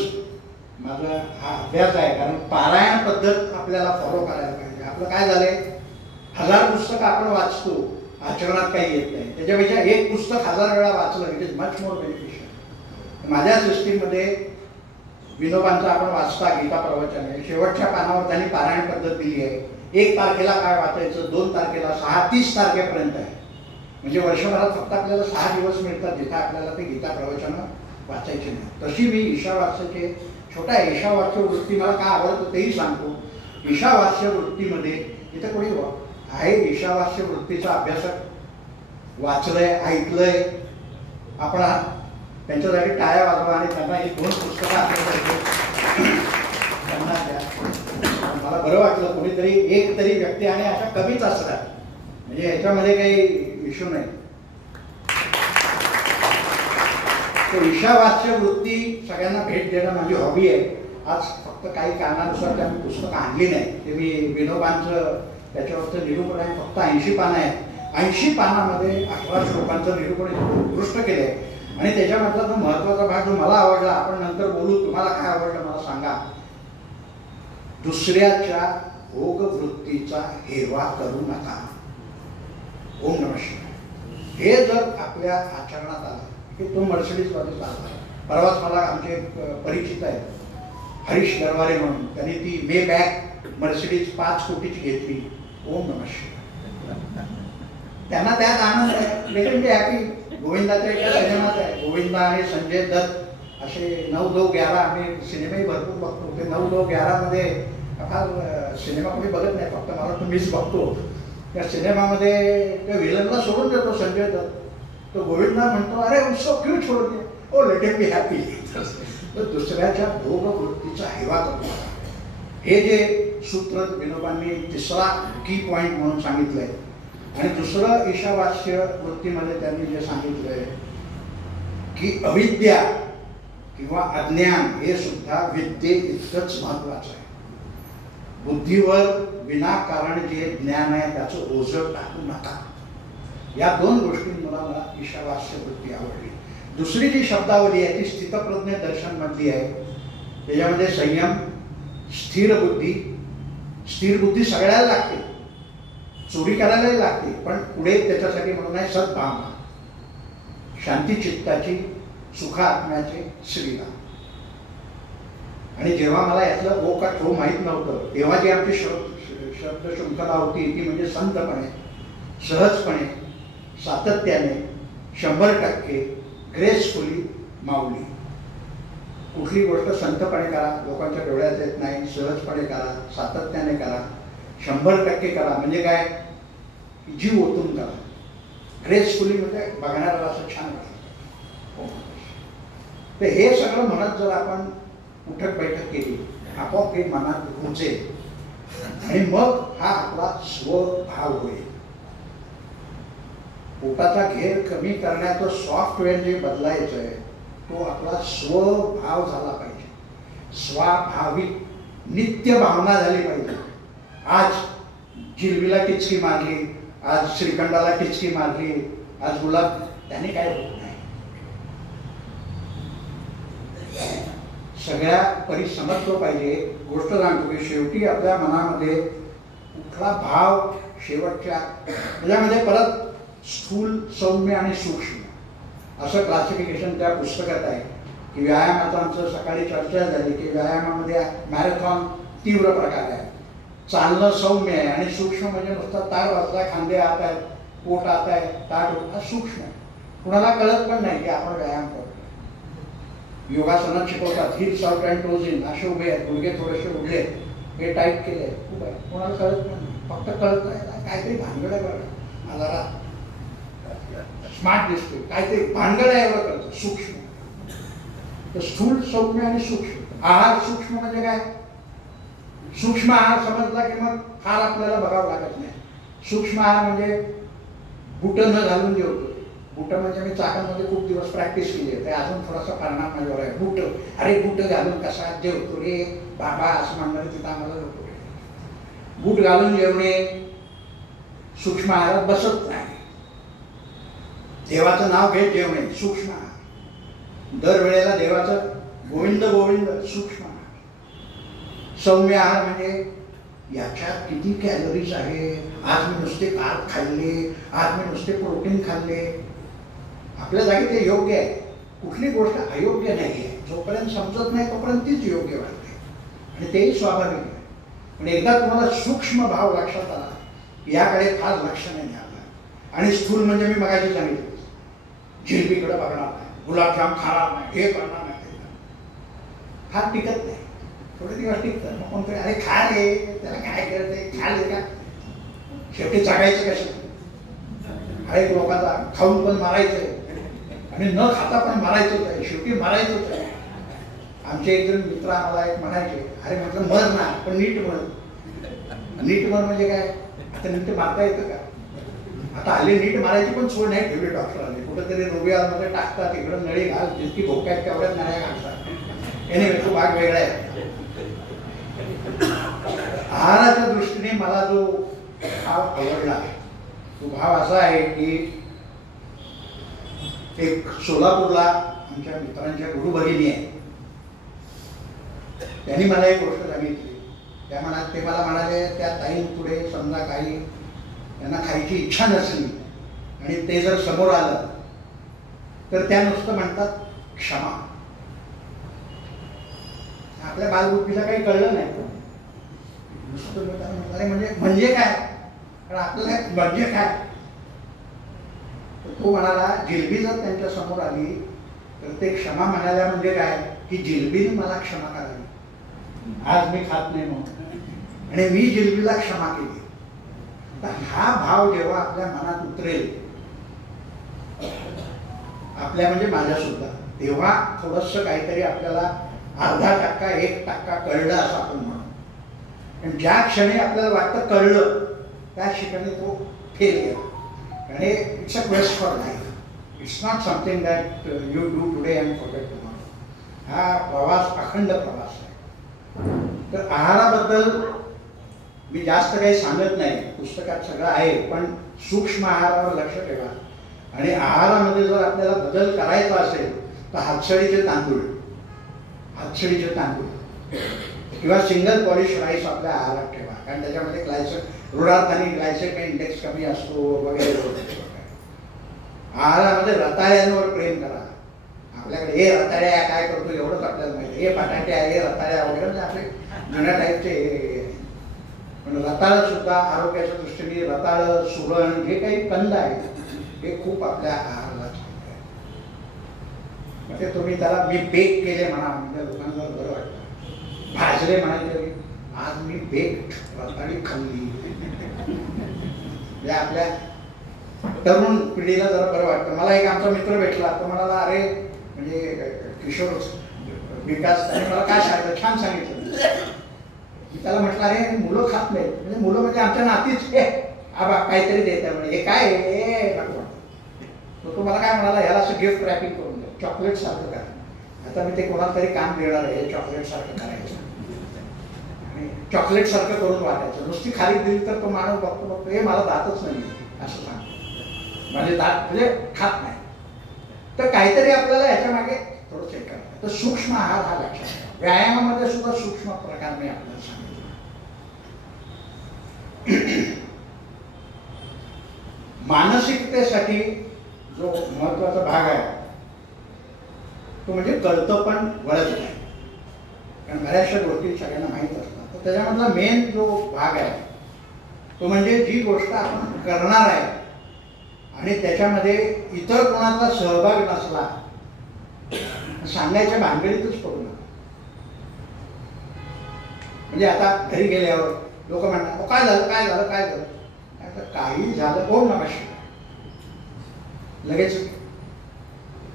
माझा हा अभ्यास आहे, कारण पारायण पद्धत आपल्याला फॉलो करायला पाहिजे. आपलं काय झालंय, 1000 पुस्तकं आपण वाचतो, आचरणात काही येत नाही. त्याच्यापेक्षा एक पुस्तक 1000 वेळा वाचलं it is much more beneficial. माझ्या सिस्टीममध्ये विनोबांचं आपण वाचता गीता प्रवचन आहे, शेवटच्या पानावर त्यांनी पारायण पद्धत दिली आहे. 1 तारखेला काय वाचायचं, 2 तारखेला 6, 30 तारखेपर्यंत आहे. म्हणजे वर्षभरात फक्त आपल्याला 6 दिवस मिळतात जिथे आपल्याला ते गीता प्रवचन वाचायचे नाही. तशी मी ईशावास्याचे छोटा ईशावास्य वृत्ती मला का आवडतं तेही सांगतो. ईशावास्य वृत्तीमध्ये इथं कोणी आहे ईशावास्य वृत्तीचा अभ्यासक, वाचलंय, ऐकलंय, आपण त्यांच्यासाठी टाळ्या वाजवा आणि त्यांना ही 2 पुस्तकं त्यांना द्या. मला बरं वाटलं, कोणीतरी एक तरी व्यक्ती, आणि अशा कमीच असतात, म्हणजे ह्याच्यामध्ये काही इश्यू नाही. तो ईशावास्य वृत्ती सगळ्यांना भेट देणं माझी हॉबी आहे. आज फक्त काही कारणानुसार त्यांनी पुस्तकं आणली नाही. ते मी विनोबांचं त्याच्यावरचं निरूपण आहे, फक्त 80 पानं आहे. 80 पानामध्ये 18 श्लोकांचं निरूपण उत्कृष्ट केलंय. आणि त्याच्यामधला जो महत्वाचा भाग जो मला आवडला, आपण नंतर बोलू, तुम्हाला काय आवडलं मला सांगा. दुसऱ्याच्या भोगवृत्तीचा हेवा करू नका. ओम नमः शिवाय. हे जर आपल्या आचरणात आलं की तो मर्सिडीज मध्ये चालला. परवाच मला आमचे परिचित आहेत हरीश दरवारे म्हणून, त्यांनी ती मे बॅक मर्सिडीज 5 कोटीची घेतली. ओम नमः शिवाय. त्यांना त्यात आनंद आहे. लेकिन ते हॅपी. गोविंदाच्या एका सिनेमात आहे, गोविंदा आणि संजय दत्त असे 9-2-11 आम्ही सिनेमाही भरपूर बघतो. ते 9-2-11 मध्ये फार सिनेमा कोणी बघत नाही, फक्त मला तो मीच बघतो. त्या सिनेमामध्ये त्या विलनला सोडून देतो संजय दत्त. तो गोविंदा म्हणतो, अरे उसको क्यों छोड़ दिया? ओ लेट हिम बी हॅपी. तर दुसऱ्याच्या भोगवृत्तीचा हेवा करतो. हे जे सूत्र विनोबांनी तिसरा की पॉइंट म्हणून सांगितलंय. आणि दुसरं ईशावास्य वृत्तीमध्ये त्यांनी जे सांगितलंय की अविद्या किंवा अज्ञान हे सुद्धा विद्ये इतकंच महत्वाचं आहे. बुद्धीवर विनाकारण जे ज्ञान आहे त्याचं ओझं टाकू नका. या 2 गोष्टींमुळे मला ईशावास्य वृत्ती आवडली. दुसरी जी शब्दावली आहे ती स्थितप्रज्ञ दर्शन मधली आहे. त्याच्यामध्ये संयम, स्थिर बुद्धी. स्थिर बुद्धी सगळ्याला लागते, चोरी करायलाही लागते, पण पुढे त्याच्यासाठी म्हणून आहे सद्भावना, शांती चित्ताची, सुख आत्म्याचे श्रीराम. आणि जेव्हा मला यातलं ओ का ठो माहीत नव्हतं, तेव्हा जी आमची शब्द शृंखला होती ती म्हणजे संतपणे, सहजपणे, सातत्याने, 100%, ग्रेसफुली, माऊली. कुठली गोष्ट संतपणे करा, लोकांच्या डोळ्यात येत नाही, सहजपणे करा, सातत्याने करा, 100% करा. म्हणजे काय, जीव ओतून करा. ग्रेसफुली म्हणजे बघणाऱ्याला असं छान वाटतं. तर हे सगळं म्हणत जर आपण उठक बैठक केली, आपोआप हे मनात रुजेल आणि मग हा आपला स्वभाव होईल. पोटाचा घेर कमी करण्याचं सॉफ्टवेअर जे बदलायचं आहे तो आपला स्वभाव झाला पाहिजे. स्वाभाविक नित्य भावना झाली पाहिजे. आज जिलबीला टिचकी मारली, आज श्रीखंडाला टिचकी मारली, आज गुलाब, त्याने काय होत नाही. सगळ्या परिसमत्व पाहिजे. गोष्ट सांगतो की शेवटी आपल्या मनामध्ये कुठला भाव शेवटच्या त्याच्यामध्ये परत स्थूल, सौम्य आणि सूक्ष्म असं क्लासिफिकेशन त्या पुस्तकात आहे. की व्यायामाचं आमचं सकाळी चर्चा झाली की व्यायामामध्ये मॅरेथॉन तीव्र प्रकार आहे, चालणं सौम्य आहे आणि सूक्ष्म म्हणजे नुसता तार वाजला, खांदे आत आहेत, पोट आत आहे, ताट हा सूक्ष्म आहे. कुणाला कळत पण नाही की आपण व्यायाम करतो. योगासनात शिकवतात hips out and toes in, असे उभे आहेत, गुडघे थोडेसे उडले, हे टाईट केले, खूप आहे. कुणाला कळत पण नाही, फक्त कळत नाही काहीतरी भानगड आहे बघा, मला स्मार्ट दिसतो, काहीतरी भानगड आहे एवढं कळतं. सूक्ष्म तर स्थूल, सौम्य आणि सूक्ष्म. आहार सूक्ष्म म्हणजे काय, सूक्ष्म आहार समजला की मग फार आपल्याला बघावं लागत नाही. सूक्ष्म आहार म्हणजे बुट न घालून जेवतो. बुट म्हणजे मी चाकणमध्ये खूप दिवस प्रॅक्टिस केली आहे, ते अजून थोडासा परिणाम माझ्यावर आहे. बुट, अरे बुट घालून कसा जेवतो रे बाबा असं म्हणणारे तिथं आम्हाला होतो. बूट घालून जेवणे सूक्ष्म आहारात बसत नाही. देवाचं नाव घेत जेवणे सूक्ष्म आहार. दरवेळेला देवाचं गोविंद गोविंद सूक्ष्म आहार. सौम्य आहार म्हणजे याच्यात किती कॅलरीज आहे, आज मी नुसते कार्ब खाल्ले, आज मी नुसते प्रोटीन खाल्ले. आपल्या जागी ते योग्य आहे. कुठली गोष्ट अयोग्य नाही आहे. जोपर्यंत समजत नाही तोपर्यंत तीच योग्य वाटते आणि तेही स्वाभाविक आहे. पण एकदा तुम्हाला सूक्ष्म भाव लक्षात आला, याकडे फार लक्ष नाही द्यावं. आणि स्थूल म्हणजे मी मगाशी सांगितलं, जिलबीकडे बघणार नाही, गुलाबजाम खाणार नाही, हे करणार नाही, फार टिकत नाही. थोडे दिवस टिकतं, मग कोणतरी अरे खा रे, त्याला काय करते, खा रे का, शेवटी जगायचं कसं. हरेक लोकांचा खाऊन पण मारायचं आणि न खाता पण मारायचंच आहे, शेवटी मारायचंच आहे. आमचे एक जण मित्र आम्हाला एक म्हणायचे, अरे म्हटलं मर ना पण नीट मर. नीट मर म्हणजे काय, आता नीट मारता येतं का. आता हल्ली नीट मारायची पण सोय नाही ठेवली डॉक्टरांनी. कुठेतरी रोगियामध्ये टाकतात, इकडं नळी घाल, जितकी भोक्यात तेवढ्याच नळ्या घालतात. एने तो भाग वेगळा आहे. आहाराच्या दृष्टीने मला जो भाव आवडला तो भाव असा आहे की एक सोलापूरला आमच्या मित्रांच्या गुरु भगिनी आहे, त्यांनी मला एक गोष्ट सांगितली. त्या ते मला म्हणाले, त्या ताई पुढे समजा काही त्यांना खायची इच्छा नसली आणि ते जर समोर आलं तर त्या नुसतं म्हणतात क्षमा. आपल्या बालबुद्धीला काही कळलं नाही. नुसतं म्हणजे काय, कारण आपल्याला म्हणजे काय. तो म्हणाला, जिलबी जर त्यांच्या समोर आली तर ते क्षमा म्हणायला म्हणजे काय की जिलबीने मला क्षमा करावी, आज मी खात नाही म्हणून आणि मी जिलबीला क्षमा केली. तर हा भाव जेव्हा आपल्या मनात उतरेल, आपल्या म्हणजे माझ्या सुद्धा, तेव्हा थोडंसं काहीतरी आपल्याला 0.5% 1% कळलं असं आपण म्हणू. आणि ज्या क्षणी आपल्याला वाटतं कळलं त्या ठिकाणी तो फेल गेला. आणि it's a quest for life. It's not something that you do today and forget tomorrow. हा प्रवास अखंड प्रवास आहे. तर आहाराबद्दल मी जास्त काही सांगत नाही, पुस्तकात सगळं आहे, पण सूक्ष्म आहारावर लक्ष ठेवा. आणि आहारामध्ये जर आपल्याला बदल करायचा असेल तर हातसडीचे तांदूळ किंवा सिंगल पॉलिश राईस आपल्या आहारात ठेवा, कारण त्याच्यामध्ये रुढार्थाने ग्लायसेमिक इंडेक्स कमी असतो वगैरे. आहारामध्ये रताळ्यांवर प्रेम करा. आपल्याकडे हे रताळ्या काय करतो एवढंच आपल्याला माहिती, हे बटाटे आहे, हे रताळ्या वगैरे, म्हणजे आपले जुन्या टाईपचे. पण रताळ सुद्धा आरोग्याच्या दृष्टीने रताळ, सुरण, जे काही कंद आहेत हे खूप आपल्या आहाराला चांगले आहे. म्हणजे तुम्ही त्याला मी बेक केले म्हणा, म्हणजे लोकांना बरं वाटतं. भाजले म्हणायचे, आज मी बेक रताळी खाल्ली. म्हणजे आपल्या तरुण पिढीला जरा बरं वाटतं. मला एक आमचा मित्र भेटला, तो म्हणाला, अरे म्हणजे किशोर विकास, त्याने मला काय सांगितलं, छान सांगितलं. मी त्याला म्हटलं, अरे मुलं खात नाहीत, म्हणजे मुलं म्हणजे आमच्या नातीच, आबा काहीतरी देत म्हणजे हे काय हे नको. तो मला काय म्हणाला, ह्याला असं गिफ्ट रॅपिंग करून द्या, चॉकलेट सारखं करा. आता मी ते कोणाला तरी काम देणार आहे, चॉकलेट सारखं करायचं आणि चॉकलेट सारखं करून वाटायचं. नुसती खारीक दिली तर तो माणूस बघतो हे मला दातच नाही असं सांगतो, म्हणजे दात म्हणजे खात नाही. तर काहीतरी आपल्याला ह्याच्या मागे थोडं चेक करायचं. तर सूक्ष्म आहार हा लक्षात. व्यायामामध्ये सुद्धा सूक्ष्म प्रकार मी आपल्याला सांगितलं. मानसिकतेसाठी जो महत्वाचा भाग आहे तो म्हणजे कळतं पण वळत नाही, कारण बऱ्याचशा गोष्टी सगळ्यांना माहीत असतात. तर त्याच्यामधला मेन जो भाग आहे तो म्हणजे जी गोष्ट आपण करणार आहे आणि त्याच्यामध्ये इतर कोणाचा सहभाग नसला, सांगायच्या भानगडीतच पडू नका. म्हणजे आता घरी गेल्यावर लोक म्हणतात, काय झालं काय झालं काय झालं, काही झालं ओम नमः शिवाय लगेच.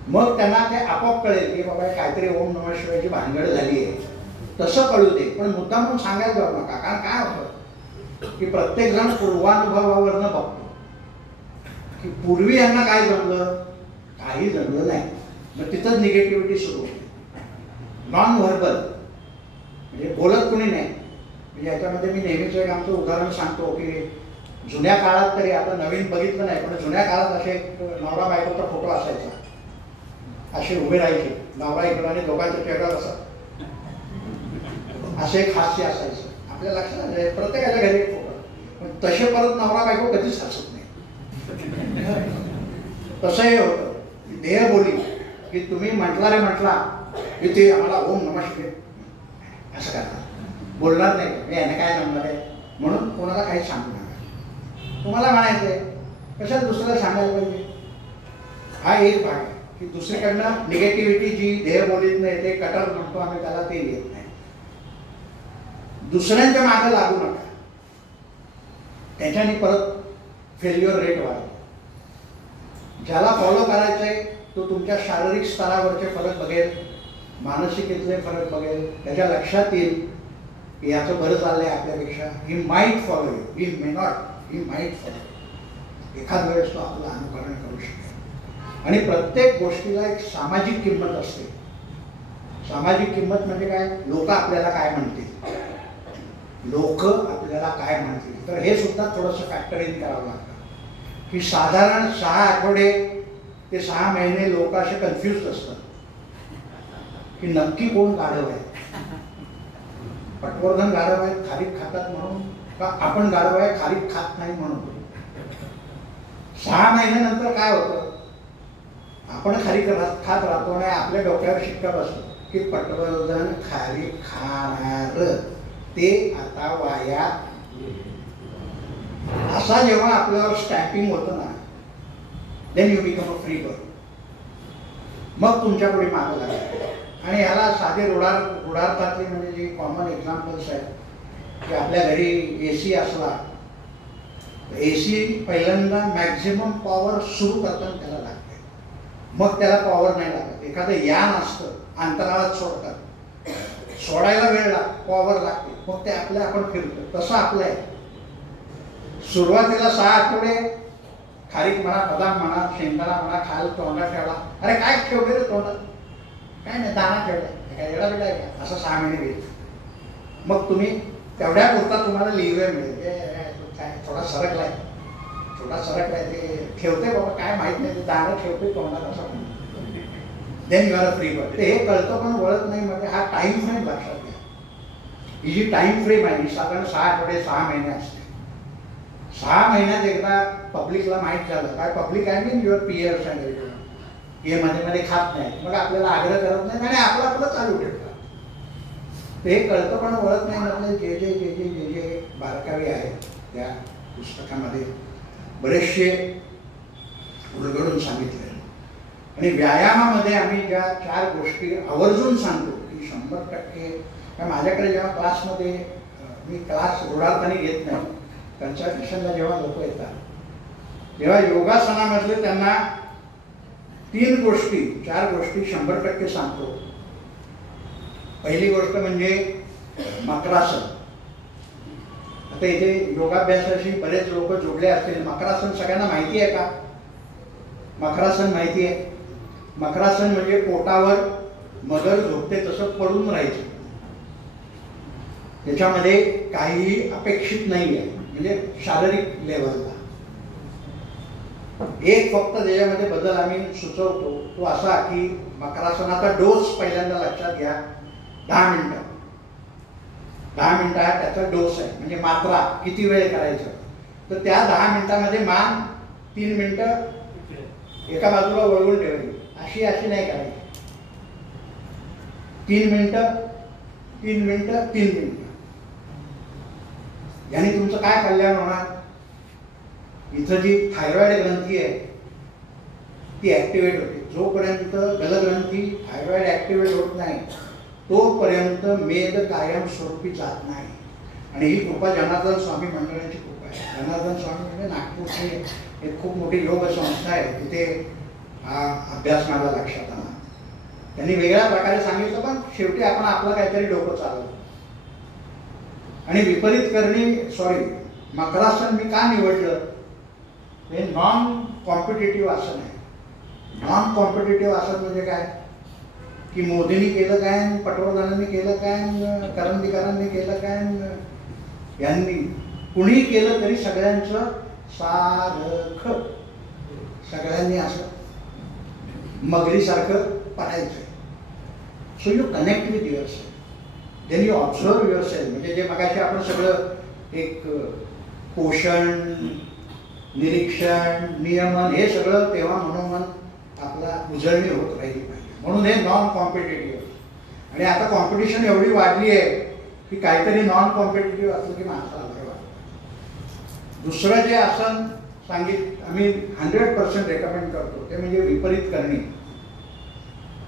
मग त्यांना ते आपोआप कळेल की बाबा काहीतरी ओम नमः शिवायची भानगड झाली आहे, तसं कळू दे. पण मुद्दाम म्हणून सांगायला जाऊ नका, कारण काय होतं की प्रत्येक जण पूर्वानुभवावरनं बघतो की पूर्वी यांना काय जमलं, काही जमलं नाही. मग तिथंच निगेटिव्हिटी सुरू होते. नॉन व्हर्बल म्हणजे बोलत कुणी नाही. म्हणजे याच्यामध्ये मी नेहमीच एक आमचं उदाहरण सांगतो की जुन्या काळात तरी, आता नवीन बघितलं नाही, पण जुन्या काळात असे नवरा बायकोचा फोटो असायचा, असे उभे राहायचे नवरा इकडं आणि दोघांच्या चेहऱ्यावर असं असे एक हास्य असायचं. आपल्या लक्षात आलं प्रत्येकाच्या घरी एक फोटो, पण तसे परत नवरा बायको कधीच हसत नाही. तसंही होतं देह बोली की तुम्ही म्हटला की ते आम्हाला ओम नमः शिवाय असं करतात, बोलणार नाही मी याने काय जमणार आहे म्हणून कोणाला काही सांगू नका. तुम्हाला म्हणायचंय कशाला दुसऱ्याला सांगायला पाहिजे. हा एक भाग आहे की दुसरीकडनं निगेटिव्हिटी जी देहबोलीतनं येते, कटर म्हणतो आम्ही त्याला, ते येत नाही. दुसऱ्यांच्या मागे लागू नका, त्याच्याने परत फेल्युअर रेट वाढतो. ज्याला फॉलो करायचंय तो तुमच्या शारीरिक स्तरावरचे फरक बघेल, मानसिकतेतले फरक बघेल, त्याच्या लक्षात येईल की याचं बरं चाललंय आपल्यापेक्षा. He might follow you, he may not, he might follow. एखाद वेळेस तो आपलं अनुकरण करू शकेल. आणि प्रत्येक गोष्टीला एक सामाजिक किंमत असते. सामाजिक किंमत म्हणजे काय, लोक आपल्याला काय म्हणतील, लोक आपल्याला काय म्हणतील. तर हे सुद्धा थोडंसं फॅक्टर इन करावं लागतं. की साधारण 6 आठवडे ते 6 महिने लोक असे कन्फ्युज असतात की नक्की कोण गाढव आहे. पटवर्धन गाढव आहे खारीक खातात म्हणून, का आपण गाढव आहे खारीक खात नाही म्हणून. 6 महिन्यानंतर काय होतं, आपण खारीक खात राहतो आणि आपल्या डोक्यावर शिक्का बसतो की पटवर्धन खारीक खाणार, ते आता वाया. असा जेव्हा आपल्यावर स्टॅम्पिंग होतं ना, then you become a free bird. मग तुमच्या पुढे मागं लागेल. आणि ह्याला साधे रुढार्थातले म्हणजे जे कॉमन एक्झाम्पल्स आहेत की आपल्या घरी AC असला, AC पहिल्यांदा मॅक्झिमम पॉवर सुरू करताना त्याला लागते, मग त्याला पॉवर नाही लागत. एखादं यान असतं अंतराळात सोडतात, सोडायला वेळ पॉवर लागते, मग ते आपण फिरतो. तसं आपलं आहे. सुरुवातीला 6 आठवडे खारीक म्हणा, बदाम म्हणा, शेंगदाणा म्हणा खायला तोंडात ठेवला. अरे काय ठेवले रे तोंडात, काय नाही दाणा ठेवलाय, काय एवढा बेटा आहे का, असं 6 महिने गेले. मग तुम्ही तेवढ्या पुरता तुम्हाला लिव्हर मिळेल. काय थोडा सरकलाय, छोटा सरकलाय, ते ठेवते बाबा काय माहित नाही, ते दाणं ठेवते तोंडात असं. Then you are a free bird. हे कळतं पण वळत नाही. म्हणजे हा टाइम फ्रेम लक्षात घ्या. ही जी टाइम फ्रेम आहे ही साधारण 6 आठवडे 6 महिने असते. 6 महिन्यात एकदा पब्लिकला माहीत झालं, काय पब्लिक आहे मीन युअर पियर्स अँड हे मध्ये खात नाही, मग आपल्याला आग्रह करत नाही आणि आपलं चालू ठेवतात. हे कळतं पण वळत नाही. म्हणजे जे बारकावे आहेत त्या पुस्तकामध्ये बरेचसे उलगडून सांगितले. आणि व्यायामामध्ये आम्ही ज्या 4 गोष्टी आवर्जून सांगतो की 100%. माझ्याकडे जेव्हा क्लासमध्ये मी क्लास रुढार्थाने घेत नाही, कन्सल्टेशनला जेव्हा लोक येतात तेव्हा योगासनामधले त्यांना 4 गोष्टी 100% सांगतो. पहिली गोष्ट म्हणजे मकरासन. आता इथे योगाभ्यासाशी बरेच लोक जोडले असतील. मकरासन सगळ्यांना माहिती आहे का? मकरासन माहिती आहे? मकरासन म्हणजे पोटावर मगर झोपते तसं पडून राहायचं. त्याच्यामध्ये काहीही अपेक्षित नाही आहे, म्हणजे शारीरिक लेवलला. एक फक्त त्याच्यामध्ये बदल आम्ही सुचवतो तो असा की मकरासनाचा डोस पहिल्यांदा लक्षात घ्या. 10 मिनिटं 10 मिनिटं हा त्याचा डोस आहे. म्हणजे मात्रा किती वेळ करायचं, तर त्या 10 मिनिटामध्ये मान 3 मिनिटं एका बाजूला वळवून ठेवायची, अशी नाही करायची. 3 मिनिटं 3 मिनिटं 3 मिनिटं. याने तुमचं काय कल्याण होणार? इथं जी थायरॉइड ग्रंथी आहे ती ऍक्टिव्हेट होते. जोपर्यंत गलग्रंथी थायरॉइड ऍक्टिव्हेट होत नाही तोपर्यंत मेद कायम स्वरूपी जात नाही. आणि ही कृपा जनार्दन स्वामी मंडळाची कृपा आहे. जनार्दन स्वामी म्हणजे नागपूरची एक खूप मोठी योग संस्था आहे. तिथे हा अभ्यास माझा लक्षात आला. त्यांनी वेगळ्या प्रकारे सांगितलं, पण शेवटी आपण आपलं काहीतरी डोकं चालवलं. आणि विपरीत करणी मकरासन मी का निवडलं? हे नॉन कॉम्पिटेटिव्ह आसन आहे. नॉन कॉम्पिटेटिव्ह आसन म्हणजे काय की मोदींनी केलं काय, पटवर्धनांनी केलं काय, करंदीकरांनी केलं काय, यांनी कुणी केलं तरी सगळ्यांचं सारखं, सगळ्यांनी असं मगरीसारखं पडायचं. So you connect with your self, then you observe your self. म्हणजे जे मगाशी आपण सगळं एक पोषण, निरीक्षण, नियमन हे सगळं तेव्हा मनोमन आपला उजळणी होत राहिली पाहिजे. म्हणून हे नॉन कॉम्पिटेटिव्ह. आणि आता कॉम्पिटिशन एवढी वाढली आहे की काहीतरी नॉन कॉम्पिटेटिव्ह असलं की माणसाला बरं वाटतं. दुसरं जे आसन आम्ही 100% रेकमेंड करतो ते म्हणजे विपरीत करणी.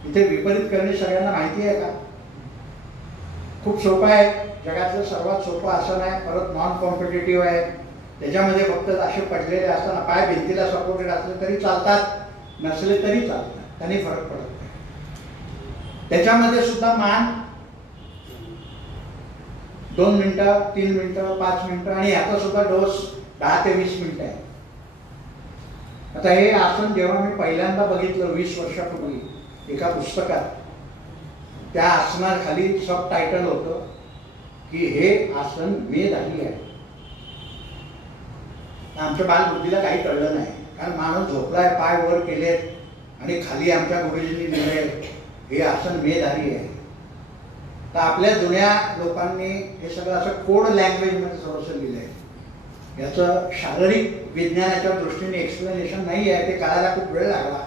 इथे विपरीत करणी सगळ्यांना माहिती आहे का? खूप सोपं आहे. जगातलं सर्वात सोपं आसन आहे. परत नॉन कॉम्पिटेटिव्ह आहे. त्याच्यामध्ये फक्त असे पडलेले असताना पाय भिंतीला सपोर्टेड असले तरी चालतात, नसले तरी चालतात, त्यांनी फरक पडत नाही. त्याच्यामध्ये सुद्धा मान 2 मिनिटं 3 मिनिटं 5 मिनिटं आणि याचा सुद्धा डोस 10 ते 20 मिनिटं आहे. आता हे आसन जेव्हा मी पहिल्यांदा बघितलं 20 वर्षापूर्वी एका पुस्तकात, त्या आसनाखाली सब टायटल होतं की हे आसन मेद आली आहे. आमच्या बालबुद्धीला काही कळलं नाही. कारण माणूस झोपलाय, पाय वर केलेत आणि खाली आमच्या गुरुजींनी लिहिले हे आसन मेधारी आहे. तर आपल्या जुन्या लोकांनी हे सगळं असं कोड लँग्वेजमध्ये थोडंसं लिहिलं आहे. याचं शारीरिक विज्ञानाच्या दृष्टीने एक्सप्लेनेशन नाही आहे, ते कळायला खूप वेळ लागला.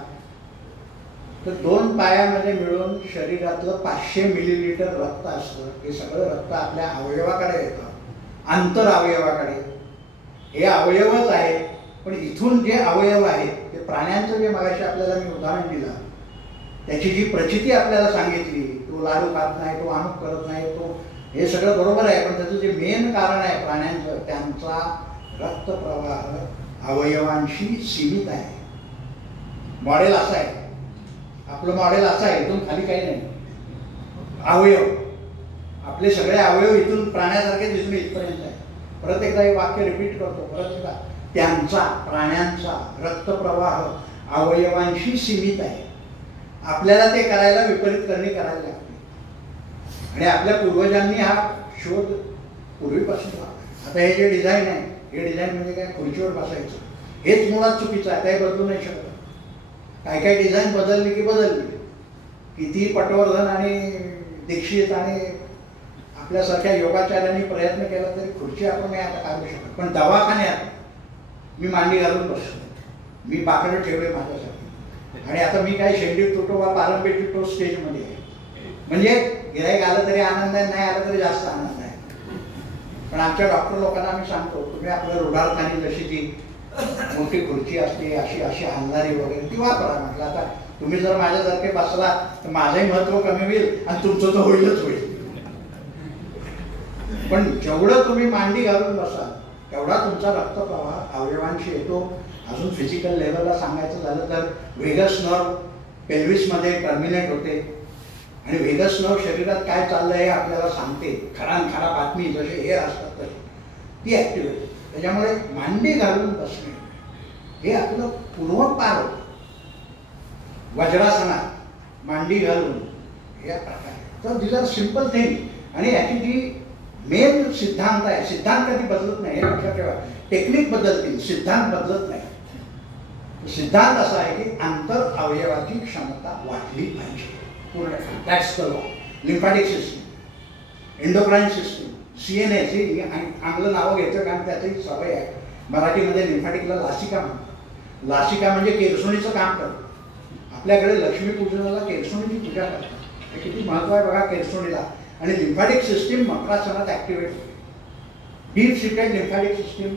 तर 2 पायामध्ये मिळून शरीरातलं 500 मिलीलिटर रक्त असतं. हे सगळं रक्त आपल्या अवयवाकडे येतं, आंतर अवयवाकडे. हे अवयवच आहेत, पण इथून जे अवयव आहेत ते प्राण्यांचं जे मगाशी आपल्याला मी उदाहरण दिलं, त्याची जी प्रचिती आपल्याला सांगितली, तो लाडू खात नाही, तो अमुक करत नाही, तो हे सगळं बरोबर आहे. पण त्याचं जे मेन कारण आहे प्राण्यांचं, त्यांचा रक्तप्रवाह अवयवांशी सीमित आहे. मॉडेल असं आहे, आपलं मॉडेल असं आहे, इथून खाली काही नाही. अवयव आपले सगळे अवयव इथून प्राण्यासारखे दिसून इथपर्यंत आहे. परत एकदा हे वाक्य रिपीट करतो, परत एकदा. त्यांचा, प्राण्यांचा रक्तप्रवाह अवयवांशी सीमित आहे. आपल्याला ते करायला विपरीत करणी करायला लागते. आणि आपल्या पूर्वजांनी हा शोध पूर्वीपासून. आता हे जे डिझाईन आहे, हे डिझाईन म्हणजे काय, खुर्चीवर बसायचं, हेच मुळात चुकीचं आहे. काही बदलू नाही शकत. काय काय डिझाईन बदलली की बदलली. किती पटवर्धन आणि दीक्षित आणि आपल्यासारख्या योगाचार्यांनी प्रयत्न केला तरी खुर्ची आपण नाही आता काढू शकत. पण दवाखान्यात मी मांडी घालून बसतो, मी बाकडं ठेवले माझ्यासाठी. आणि आता मी काही शेंडी तुटो वा पारंबी तुटो स्टेजमध्ये आहे. म्हणजे गिऱ्हाईक आलं तरी आनंद आहे, नाही आलं तरी जास्त आनंद आहे. पण आमच्या डॉक्टर लोकांना आम्ही सांगतो, तुम्ही आपल्या रुग्णालयाने जशी ती मोठी खुर्ची असते अशी अशी हलणारी वगैरे ती वापरा. म्हटलं आता तुम्ही जर माझ्यासारखे बसला तर माझंही महत्व कमी होईल आणि तुमचं तर होईलच होईल. पण जेवढं तुम्ही मांडी घालून बसाल तेवढा तुमचा रक्तप्रवाह अवयवांशी येतो. अजून फिजिकल लेवलला सांगायचं झालं तर व्हेगस नर्व पेल्विसमध्ये टर्मिनेट होते आणि व्हेगस नर्व शरीरात काय चाललंय हे आपल्याला सांगते. खरा बातमी जसे हे असतात तसे ती ॲक्टिव्ह होते. त्याच्यामुळे मांडी घालून बसणे हे आपलं पूर्वपार होतं. वज्रासनात मांडी घालून या प्रकारे. तर दिस आर सिम्पल थिंग. आणि याची जी मेन सिद्धांत आहे, सिद्धांत कधी बदलत नाही हे लक्षात ठेवा. टेक्निक बदलतील, सिद्धांत बदलत नाही. सिद्धांत असा आहे की आंतर अवयवाची क्षमता वाढली पाहिजे पूर्ण. That's the law. Lymphatic system, endocrine system, CNS ही आंग्ल नावं घ्यायचं कारण त्याची सवय आहे. मराठीमध्ये लिम्फॅटिकला लासिका म्हणतात. लासिका म्हणजे केरसुणीचं काम करतं. आपल्याकडे लक्ष्मीपूजनाला केरसुणीची पूजा करतात. हे किती महत्व आहे बघा केरसुणीला. आणि लिम्फॅटिक सिस्टीम मकरासनात ॲक्टिवेट होते. Deep seated lymphatic system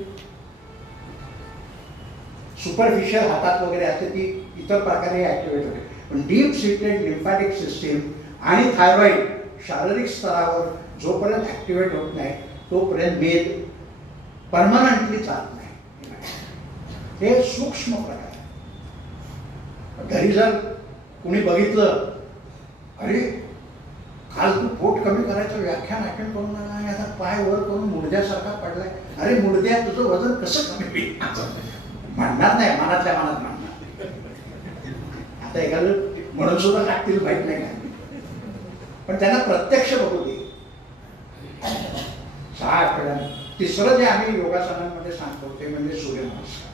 superficial हातात वगैरे असते ती इतर प्रकारे ॲक्टिवेट होते. पण डीप सिटेड लिम्फॅटिक सिस्टीम आणि थायरॉइड शारीरिक स्तरावर जोपर्यंत ॲक्टिवेट होत नाही तोपर्यंत मेद परमनंटली चालत नाही. हे सूक्ष्म प्रकार. घरी जर कुणी बघितलं, अरे काल तू पोट कमी करायचं व्याख्यान अटेंड करून आणि आता पाय वर करून मुडद्यासारखा पडलाय, अरे मुडद्या तुझं वजन कसं कमी होईल म्हणणार नाही, मनातल्या मनात म्हणणार. आता एखादं म्हणून सुद्धा टाकतील माहीत नाही काय. पण त्यांना प्रत्यक्ष बघू दे. 6 आठवड्यात. तिसरं जे आम्ही योगासनांमध्ये सांगतो ते म्हणजे सूर्यनमस्कार.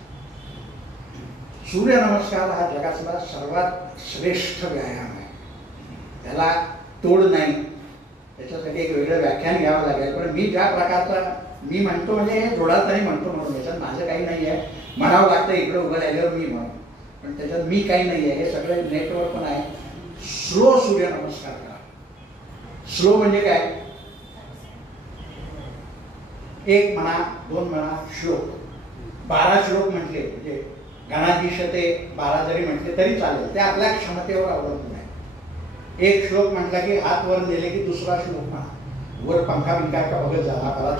सूर्यनमस्कार हा जगातला सर्वात श्रेष्ठ व्यायाम आहे. त्याला तोड नाही. त्याच्यासाठी एक वेगळं व्याख्यान घ्यावं लागेल. पण मी ज्या प्रकारचा मी म्हणतो म्हणजे हे जोडात तरी म्हणतो म्हणून याच्यात माझं काही नाही आहे. म्हणावं लागतं इकडं उभं राहिल्यावर मी म्हणून, पण त्याच्यात मी काही नाही आहे. हे सगळं नेटवर पण आहे. स्लो सूर्यनमस्कार करा. स्लो म्हणजे काय, 1 म्हणा 2 म्हणा श्लोक. 12 श्लोक म्हटले म्हणजे गणाधीश ते 12 जरी म्हटले तरी चालेल. ते आपल्या क्षमतेवर अवलंबून आहे. 1 श्लोक म्हटला की हात वर नेले की दुसरा श्लोक म्हणा. वर पंखा बिंका का बघत झाला बराच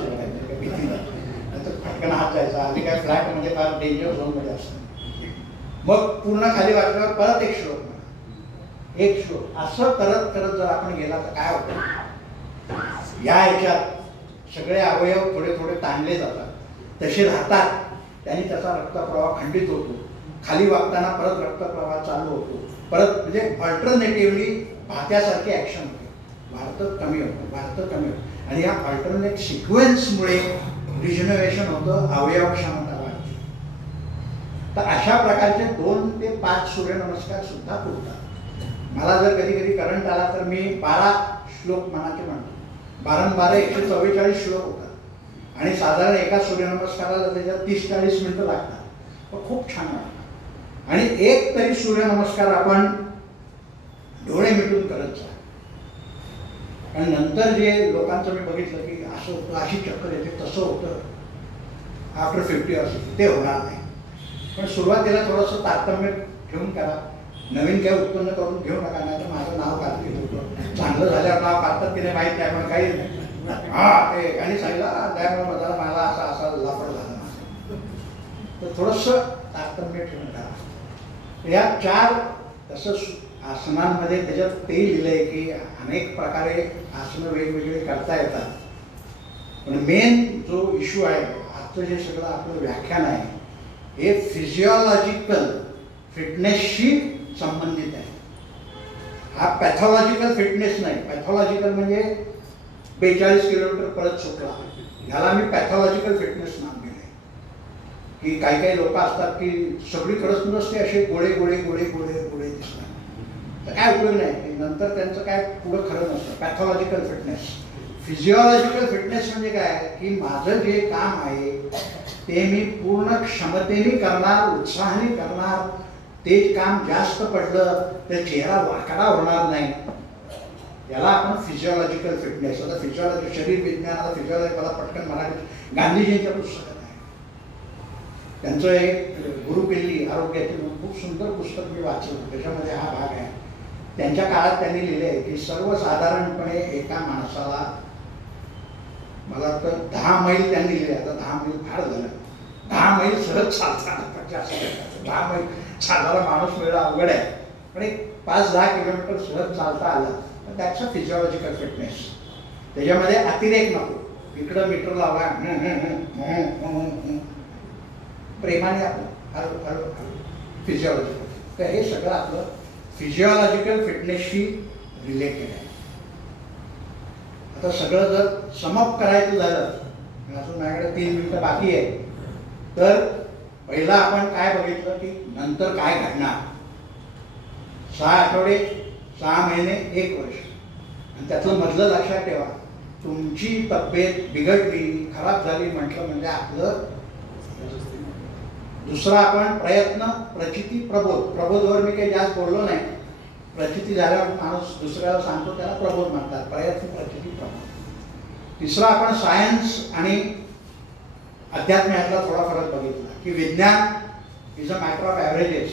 भीती नंतर फटकन हात जायचा. आणि काय फ्लॅट म्हणजे फार डेंजर झोनमध्ये असतं. मग पूर्ण खाली वाचल्यावर परत 1 श्लोक म्हणा. 1 श्लोक असं करत करत जर आपण गेला तर काय होतं, या ह्याच्यात सगळे अवयव थोडे थोडे ताणले जातात, तसे राहतात. त्यांनी त्याचा रक्तप्रवाह खंडित होतो. खाली वागताना परत रक्तप्रवाह चालू होतो. परत म्हणजे अल्टरनेटिव्हली भात्यासारखी ॲक्शन होते. भारत कमी होतं. आणि या अल्टरनेट सिक्वेन्समुळे रिजनरेशन होतं, अवयव क्षमता वाढते. तर अशा प्रकारचे 2 ते 5 सूर्यनमस्कार सुद्धा पुरतात. मला जर कधी कधी करंट आला तर मी 12 श्लोक मनाचे म्हणतो. 12 144 श्लोक होतात आणि साधारण एका सूर्यनमस्काराला त्याच्यात 30-40 मिनिटं लागतात. पण खूप छान वाटतं. आणि एक तरी सूर्यनमस्कार आपण डोळे मिटून करत जा. आणि नंतर जे लोकांचं मी बघितलं की असं होतं, अशी चक्कर येते, तसं होतं, आफ्टर 50 इयर्स ते होणार नाही. पण सुरुवातीला थोडंसं तारतम्य ठेवून करा. नवीन काही उत्पन्न करून घेऊ नका. नाही तर माझं नाव कार्तिक होतं. चांगलं झाल्यावर नाव काढतात की नाही माहीत नाही, पण काही नाही. हा ते आणि सांगितलं त्यामुळे मला असा लाफड झाला. तर थोडंसं तारतम्य ठेवून करा. या 4 तसं आसनांमध्ये त्याच्यात ते लिहिलंय की अनेक प्रकारे आसनं वेगवेगळे करता येतात. पण मेन जो इश्यू आहे, आजचं जे सगळं आपलं व्याख्यान आहे, हे फिजिओलॉजिकल फिटनेसशी संबंधित आहे. हा पॅथॉलॉजिकल फिटनेस नाही. पॅथॉलॉजिकल म्हणजे 42 किलोमीटर पळत सुटला, ह्याला मी पॅथॉलॉजिकल फिटनेस नाव दिलंय. की काही काही लोक असतात की सगळीकडेच नसते असे गोळे गोळे गोळे गोळे गोळे दिसतात, तर काय उपयोग नाही. नंतर त्यांचं काय पुढं खरं नसतं. Pathological fitness. फिजिओलॉजिकल फिटनेस म्हणजे काय की माझं जे काम आहे ते मी पूर्ण क्षमतेने करणार, उत्साहाने करणार. ते काम जास्त पडलं तर चेहरा वाकडा होणार नाही. याला आपण फिजिओलॉजिकल फिटनेस. आता फिजिओलॉजी शरीर विज्ञानाला फिजिओलॉजी मला पटकन मराठी गांधीजींच्या पुस्तकात आहे. त्यांचं एक गुरु किल्ली आरोग्याचे खूप सुंदर पुस्तक मी वाचलं. त्याच्यामध्ये हा भाग आहे. त्यांच्या काळात त्यांनी लिहिले आहे की सर्वसाधारणपणे एका माणसाला, मला वाटतं 10 मैल त्यांनी लिहिले. आता 10 मैल फार झालं. 10 मैल सहज चालतात. 10 मैल चालणारा माणूस मिळणं अवघड आहे. पण एक 5-10 किलोमीटर सहज चालता आलं तर त्याचं फिजिओलॉजिकल फिटनेस. त्याच्यामध्ये अतिरेक नको. इकडं मीटर लावा, प्रेमाने आपलं हळू फिजिओलॉजिकल. तर हे सगळं आपलं फिजिओलॉजिकल फिटनेसशी रिलेटेड आहे. आता सगळं जर समअप करायचं झालं, अजून माझ्याकडे 3 मिनिटं बाकी आहे, तर पहिला आपण काय बघितलं की नंतर काय घडणार. 6 आठवडे, 6 महिने, 1 वर्ष. आणि त्यातलं मधलं लक्षात ठेवा, तुमची तब्येत बिघडली, खराब झाली म्हटलं म्हणजे आपलं दुसरा आपण प्रयत्न, प्रचिती, प्रबोध. प्रबोधवर मी काही जास्त बोललो नाही. प्रचिती झाल्यावर माणूस दुसऱ्याला सांगतो त्याला प्रबोध म्हणतात. प्रयत्न, प्रचिती, प्रबोध. तिसरा आपण सायन्स आणि अध्यात्म यातला थोडा फरक बघितला की विज्ञान is a matter of averages.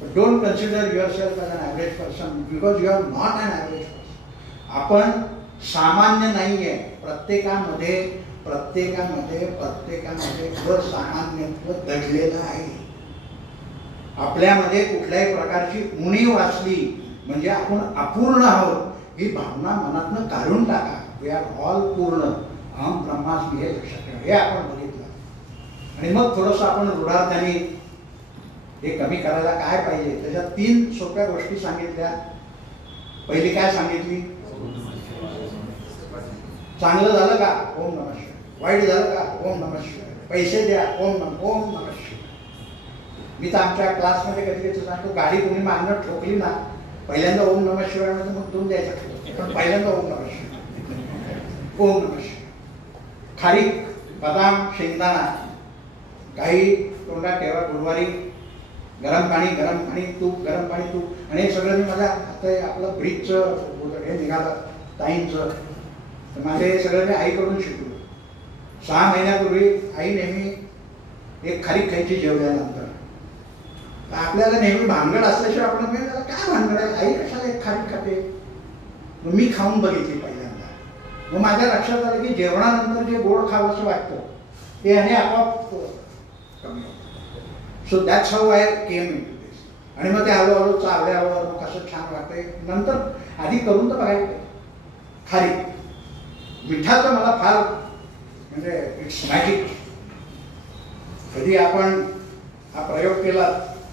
But don't consider yourself as an average person because you are not an average person. आपण सामान्य नाही आहे. प्रत्येकामध्ये सामान्यत्व दडलेलं आहे. आपल्यामध्ये कुठल्याही प्रकारची उणीव असली म्हणजे आपण अपूर्ण आहोत ही भावना मनातनं काढून टाका. वी आर ऑल पूर्ण. अहम ब्रह्मास्मी हे लक्षात ठेवा. हे आपण बघितलं. आणि मग थोडंसं आपण रूढार्थाने हे कमी करायला काय पाहिजे त्याच्यात 3 सोप्या गोष्टी सांगितल्या. पहिली काय सांगितली? चांगलं झालं का? ओम नमः शिवाय. वाईट झालं का? ओम नमः शिवाय. पैसे द्या, ओम नमः शिवाय. मी तर आमच्या क्लासमध्ये कधी कधी सांगतो, गाडी कोणी मागणं ठोकली ना, पहिल्यांदा ओम नमः शिवाय म्हणजे मग 2 द्यायचं, पण पहिल्यांदा ओम नमः शिवाय. ओम नमः शिवाय. खारीक, बदाम, शेंगदाणा काही तोंडात ठेवा. गुरुवारी गरम पाणी तूप, गरम पाणी तूप. आणि हे सगळं मी माझ्या आता आपलं ब्रिजचं हे निघालं ताईंचं, तर माझे हे सगळं मी आईकडून शिकलो. 6 महिन्यापूर्वी आई नेहमी एक खारीक खायची जेवल्यानंतर. आपल्याला नेहमी भानगड असल्याशिवाय आपण काय भानगड आहे, आई कशाला एक खारीक खाते. मग मी खाऊन बघितली पहिल्यांदा. मग माझ्या लक्षात आलं की जेवणानंतर जे गोड खावंसं वाटतं ते आणि आपोआप कमी होतं. So that's how I came into this. आणि मग ते हळूहळू चावल्यावर मग कसं छान वाटतंय. नंतर आधी करून तर बघायचं. खारीक मिठाचं मला फार म्हणजे इट्स मॅजिक. कधी आपण हा प्रयोग केला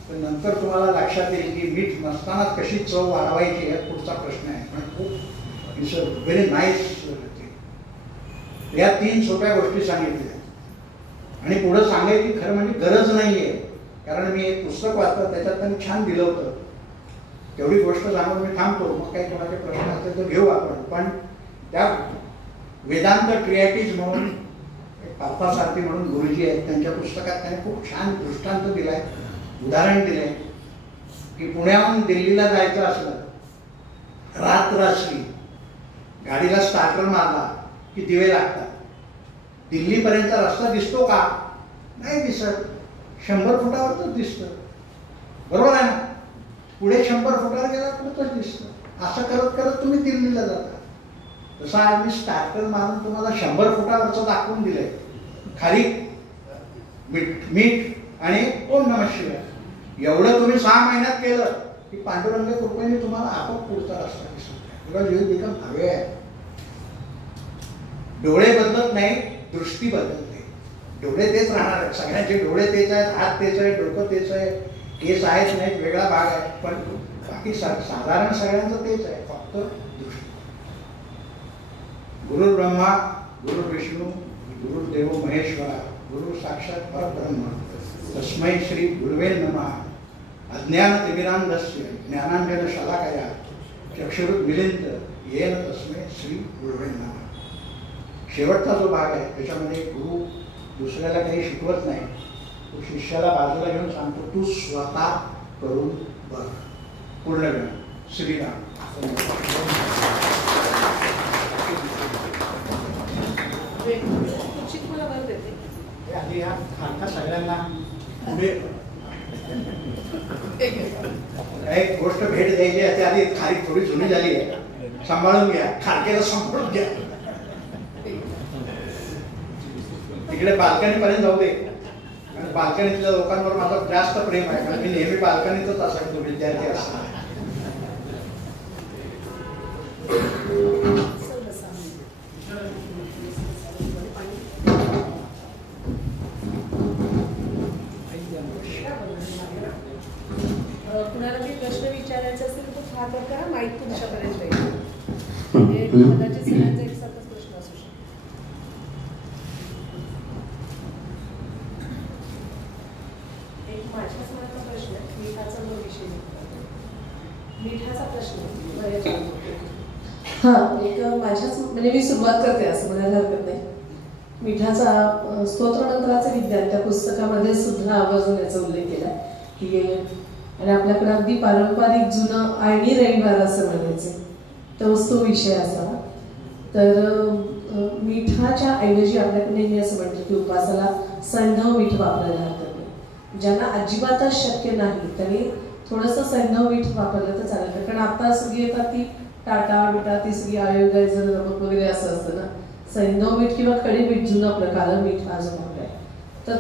तर नंतर तुम्हाला लक्षात येईल की मीठ नसताना कशी चव वाढवायची हा पुढचा प्रश्न आहे. पण खूप इट्स अ व्हेरी नाईस. या 3 सोप्या गोष्टी सांगितल्या आणि पुढं सांगायची खरं म्हणजे गरज नाही आहे. कारण मी एक पुस्तक वाचलं, त्याच्यात त्यांनी छान दिलं होतं. तेवढी गोष्ट सांगून मी थांबतो, मग काही कोणाचे प्रश्न असतील तर घेऊ आपण. पण त्या वेदांत ट्रिएटिज म्हणून पार्थसारथी म्हणून गुरुजी आहेत, त्यांच्या पुस्तकात त्यांनी खूप छान दृष्टांत दिलाय, उदाहरण दिले की पुण्याहून दिल्लीला जायचं असलं, रात्रश्री गाडीला स्टार्टर मारला की दिवे लागतात. दिल्लीपर्यंतचा रस्ता दिसतो का? नाही दिसत. 100 फुटावरच दिसतं, बरोबर आहे ना. पुढे 100 फुटावर गेला पुढेच दिसतं. असं करत करत तुम्ही दिल्लीला जाता. तसं आज मी स्टार्टर मारून तुम्हाला 100 फुटावरचं दाखवून दिलंय. खाली मीठ आणि ओम नमः शिवाय एवढं तुम्ही 6 महिन्यात केलं की पांडुरंग कृपेने तुम्हाला आपोआप पुढचा रस्ता दिसतो. Because you become aware. डोळे बदलत नाही, दृष्टी बदलते. डोळे तेच राहणार आहेत, सगळ्यांचे डोळे तेच आहेत, हात तेच आहे, डोकं तेच आहे, केस आहेत नाहीत, वेगळा भाग आहे, पण बाकी साधारण सगळ्यांचं तेच आहे, फक्त दृष्टी. गुरु ब्रह्मा गुरु विष्णू गुरुदेव महेश्वरा गुरु साक्षात परब्रह्म तस्मै श्री गुरुवे नमः. अज्ञानतिमिरान्धस्य ज्ञानांजन शलाकया चक्षुरुन्मीलितं येन तस्मै श्री गुरुवे नमः. शेवटचा जो भाग आहे त्याच्यामध्ये गुरु दुसऱ्याला काही शिकवत नाही, तो शिष्याला बाजूला घेऊन सांगतो, तू स्वतः करून बघ. पूर्ण वेळ. श्रीराम. आधी या खालच्या सगळ्यांना एक गोष्ट भेट द्यायची आहे, आधी खाली थोडी जुनी झाली आहे, सांभाळून घ्या. खालकेला सांभाळून घ्या. तिकडे बाल्कनी पर्यंत जाऊ दे, कारण बाल्कनीतल्या लोकांवर माझं जास्त प्रेम आहे, कारण मी नेहमी बाल्कनीतच असायचो विद्यार्थी असताना. कुणाला काही प्रश्न विचारायचे असेल तर हात वर करा, माईक तुमच्यापर्यंत येईल. कदाचित सगळ्यांचा एकसारखाच प्रश्न असू शकतो. एक माझ्या समोरचा प्रश्न आहे, मिठाचा जो विषय निघतो, मिठाचा प्रश्न बऱ्याच हां, एक माझ्याच म्हणजे मी सुरुवात करते असं म्हणायला हरकत नाही. मिठाचा स्तोत्रमंत्राचे विज्ञान त्या पुस्तकामध्ये सुद्धा आवर्जून याचा उल्लेख केला की, आणि आपल्याकडे अगदी पारंपरिक जुनं आळणी रविवार असं म्हणायचे, तोच तो विषय असावा. तर मिठाच्या ऐवजी आपल्याकडे नेहमी असं म्हणतो की उपासाला सैंधव मीठ वापरायला हरकत नाही. ज्यांना अजिबातच शक्य नाही त्यांनी थोडंसं सैंधव मीठ वापरलं तर चालेल. कारण आता सगळी येतात ती टाटा बिटा ती सगळी आयोगायचं नमक वगैरे असं असतं ना. सैंधव मीठ किंवा खडी मीठ जुनं आपलं काळं मीठ हा जो भाग आहे, तर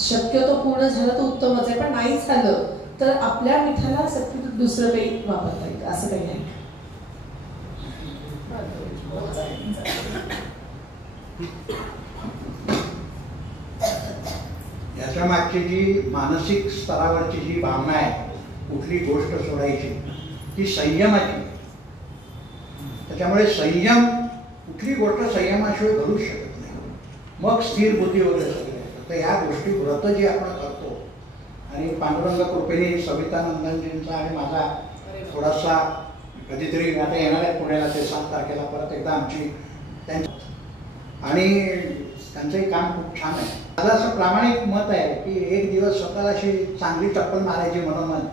शक्यतो पूर्ण झालं तर उत्तमच आहे. पण नाही झालं तर आपल्या मिठाला सबस्टिट्यूट दुसरं काही वापरता येतं, असं काही नाही. याच्या मागची जी मानसिक स्तरावरची जी भावना आहे, कुठली गोष्ट सोडायची, ती संयमाची. त्याच्यामुळे संयम, कुठली गोष्ट संयमाशिवाय घडूच शकत नाही. मग स्थिर बुद्धी वगैरे सगळे. तर या गोष्टी व्रत जी आपण करतो, आणि पांडुरंग कृपेने सवितानंदनजींचा आणि माझा थोडासा कधीतरी आता येणार आहे पुण्याला, ते 7 तारखेला परत एकदा आमची त्यांची, आणि त्यांचंही काम खूप छान आहे. माझं असं प्रामाणिक मत आहे की एक दिवस स्वतःला अशी चांगली चप्पल मारायची मनोमन.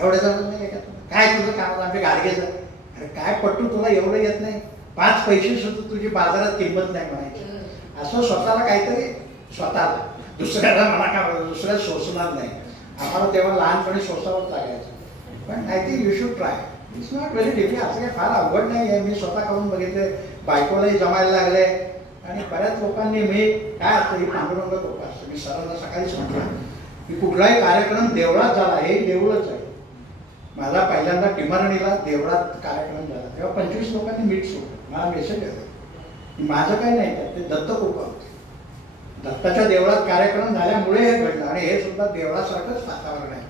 एवढं जमत नाही का, काय तुझं काम आमच्या गाडगेचं, अरे काय पट्टू तुला एवढं येत नाही, 5 पैसे सुद्धा तुझी बाजारात किंमत नाही म्हणायची. असं स्वतःला काहीतरी, स्वतःला, दुसऱ्याला म्हणा का, दुसऱ्याला सोसणार नाही. आम्हाला तेव्हा लहानपणी सोसावंच लागायचं. पण I think you should try. It's not very difficult. असं काही फार अवघड नाही आहे. मी स्वतः करून बघितले, बायकोलाही जमायला लागले, आणि बऱ्याच लोकांनी मी काय असतं ही पांडुरंग कृपा असतं. मी सरांना सकाळीच म्हटलं की कुठलाही कार्यक्रम देवळात झाला, हे देऊळच आहे. माझा पहिल्यांदा टिमरणीला देवळात कार्यक्रम झाला, तेव्हा 25 लोकांनी मीठ सोडलं. मला मेसेज आला, माझं काही नाही त्यात, ते दत्त कृपा होते. दत्ताच्या देवळात कार्यक्रम झाल्यामुळे हे घडलं, आणि हे सुद्धा देवळासारखंच वातावरण आहे.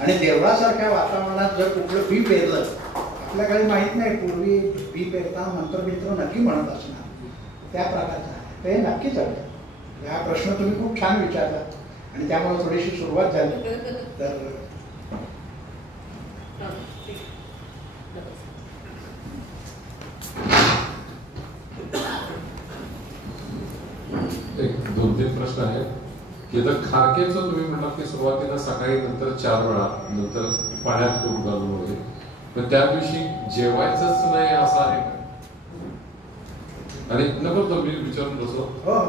आणि देवळासारख्या वातावरणात जर कुठलं बी पेरलं, आपल्याकडे माहीत नाही, पूर्वी बी पेरताना मंत्रबिंत्र नक्की म्हणत असणार, त्या प्रकारचं आहे. ते नक्कीच आहे. हा प्रश्न तुम्ही खूप छान विचारला. आणि त्यामुळे थोडीशी सुरुवात झाली. तर एक 2-3 प्रश्न आहेत की आता खारकेचं तुम्ही म्हणाल की सुरुवातीला सकाळी नंतर 4 वेळा नंतर पाण्यात तूप घालून वगैरे, पण त्या दिवशी जेवायचंच नाही असं आहे का? आणि नंबर 2 मी विचारून बसलो.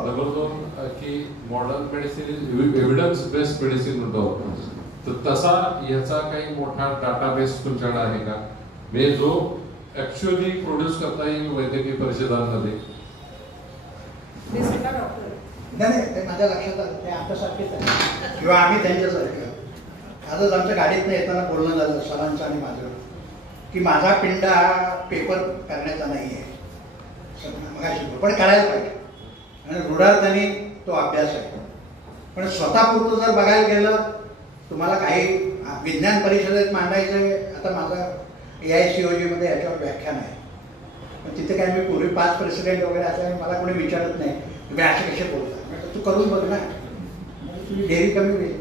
नंबर 2 की modern medicine evidence based medicine म्हणतो आपण, तर तसा याचा काही मोठा डाटाबेस तुमच्याकडे आहे का, म्हणजे जो ऍक्च्युअली प्रोड्यूस करता येईल वैद्यकीय परिषदांमध्ये? नाही, ते माझ्या लक्षात आलं, ते आमच्यासारखेच आहे किंवा आम्ही त्यांच्यासारखं. आजच आमच्या गाडीतनं येताना बोलणं झालं सरांचं आणि माझं की माझा पिंड हा पेपर करण्याचा नाही आहे, पण करायला पाहिजे आणि रूढार्थाने तो अभ्यास आहे. पण स्वतःपुरतं जर बघायला गेलं, तुम्हाला काही विज्ञान परिषदेत मांडायचं आहे. आता माझा AICOG मध्ये याच्यावर व्याख्यान आहे, पण तिथे काय मी पूर्वी 5 प्रेसिडेंट वगैरे असं आहे, मला कोणी विचारत नाही तुम्ही असे कसे बोलता. तू करून बघ ना, तुझी डेअरी कमी होईल.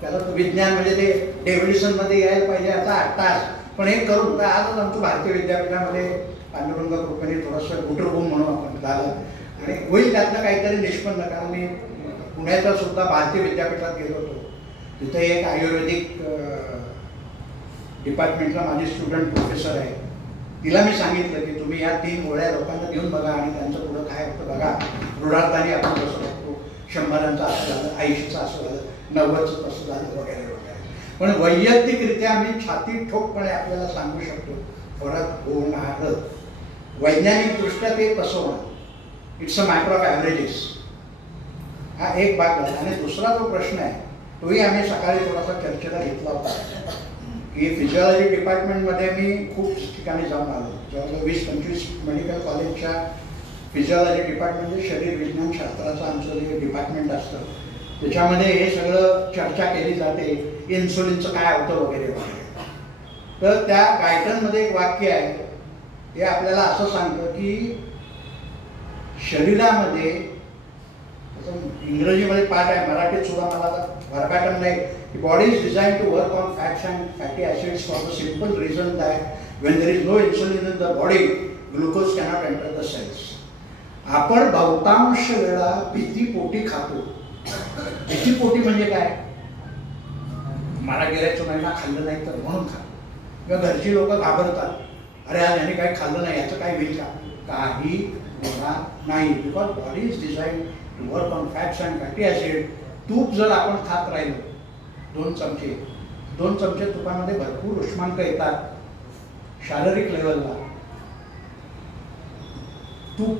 त्याला तो विज्ञान म्हणजे ते डेव्हिडसनमध्ये यायला पाहिजे आता 8 तास, पण हे करून तर आजच आमचं भारतीय विद्यापीठामध्ये पांडुरंग कृपेने थोडंसं गुटरबूम म्हणून आपण झालं आणि होईल त्यातनं काहीतरी निष्पन्न. कारण मी पुण्याच्या सुद्धा भारतीय विद्यापीठात गेलो होतो, तिथे एक आयुर्वेदिक डिपार्टमेंटला माझी स्टुडंट प्रोफेसर आहे, तिला मी सांगितलं की तुम्ही या 3 गोळ्या लोकांना देऊन बघा आणि त्यांचं पुढं काय होतं बघा. रूढार्थाने आपण कसं बघतो, 100चं असं झालं, 80चं असं झालं, 90चं तसं झालं वगैरे वगैरे. पण वैयक्तिकरित्या आम्ही छाती ठोकपणे आपल्याला सांगू शकतो फरक होणार. वैज्ञानिक दृष्ट्या ते कसं होणार, इट्स अ मॅटर ऑफ ॲव्हरेजेस. हा एक भाग झाला. आणि दुसरा जो प्रश्न आहे तोही आम्ही सकाळी थोडासा चर्चेला घेतला होता की फिजिओलॉजी डिपार्टमेंटमध्ये मी खूप ठिकाणी जाऊन आलो. जवळजवळ 20-25 मेडिकल कॉलेजच्या फिजिओलॉजी डिपार्टमेंट म्हणजे शरीर विज्ञान शास्त्राचं आमचं जे डिपार्टमेंट असतं त्याच्यामध्ये हे सगळं चर्चा केली जाते, इन्सुलिनचं काय होतं वगैरे वगैरे. तर त्या गायडनमध्ये एक वाक्य आहे, ते आपल्याला असं सांगतं की शरीरामध्ये, इंग्रजीमध्ये पाठ आहे, मराठीत सुद्धा मला भरकाटन नाही, की body is design to work on fats and fatty acids for the simple reason that when there is no insulin in the body glucose cannot enter the cells. आपण बहुतांश वेळा भीतीपोटी खातो. भीतीपोटी म्हणजे काय, मला गिरायचं नाही ना, खाल्लं नाही तर म्हणून खा. किंवा घरची लोक घाबरतात, अरे आज यांनी काही खाल्लं नाही याचं काय होईल का, काही होणार नाही. Because body is design to work on fats and fatty acid. तूप जर आपण खात राहिलो 2 चमचे तुपामध्ये भरपूर उष्मांक येतात शारीरिक लेवलला. तूप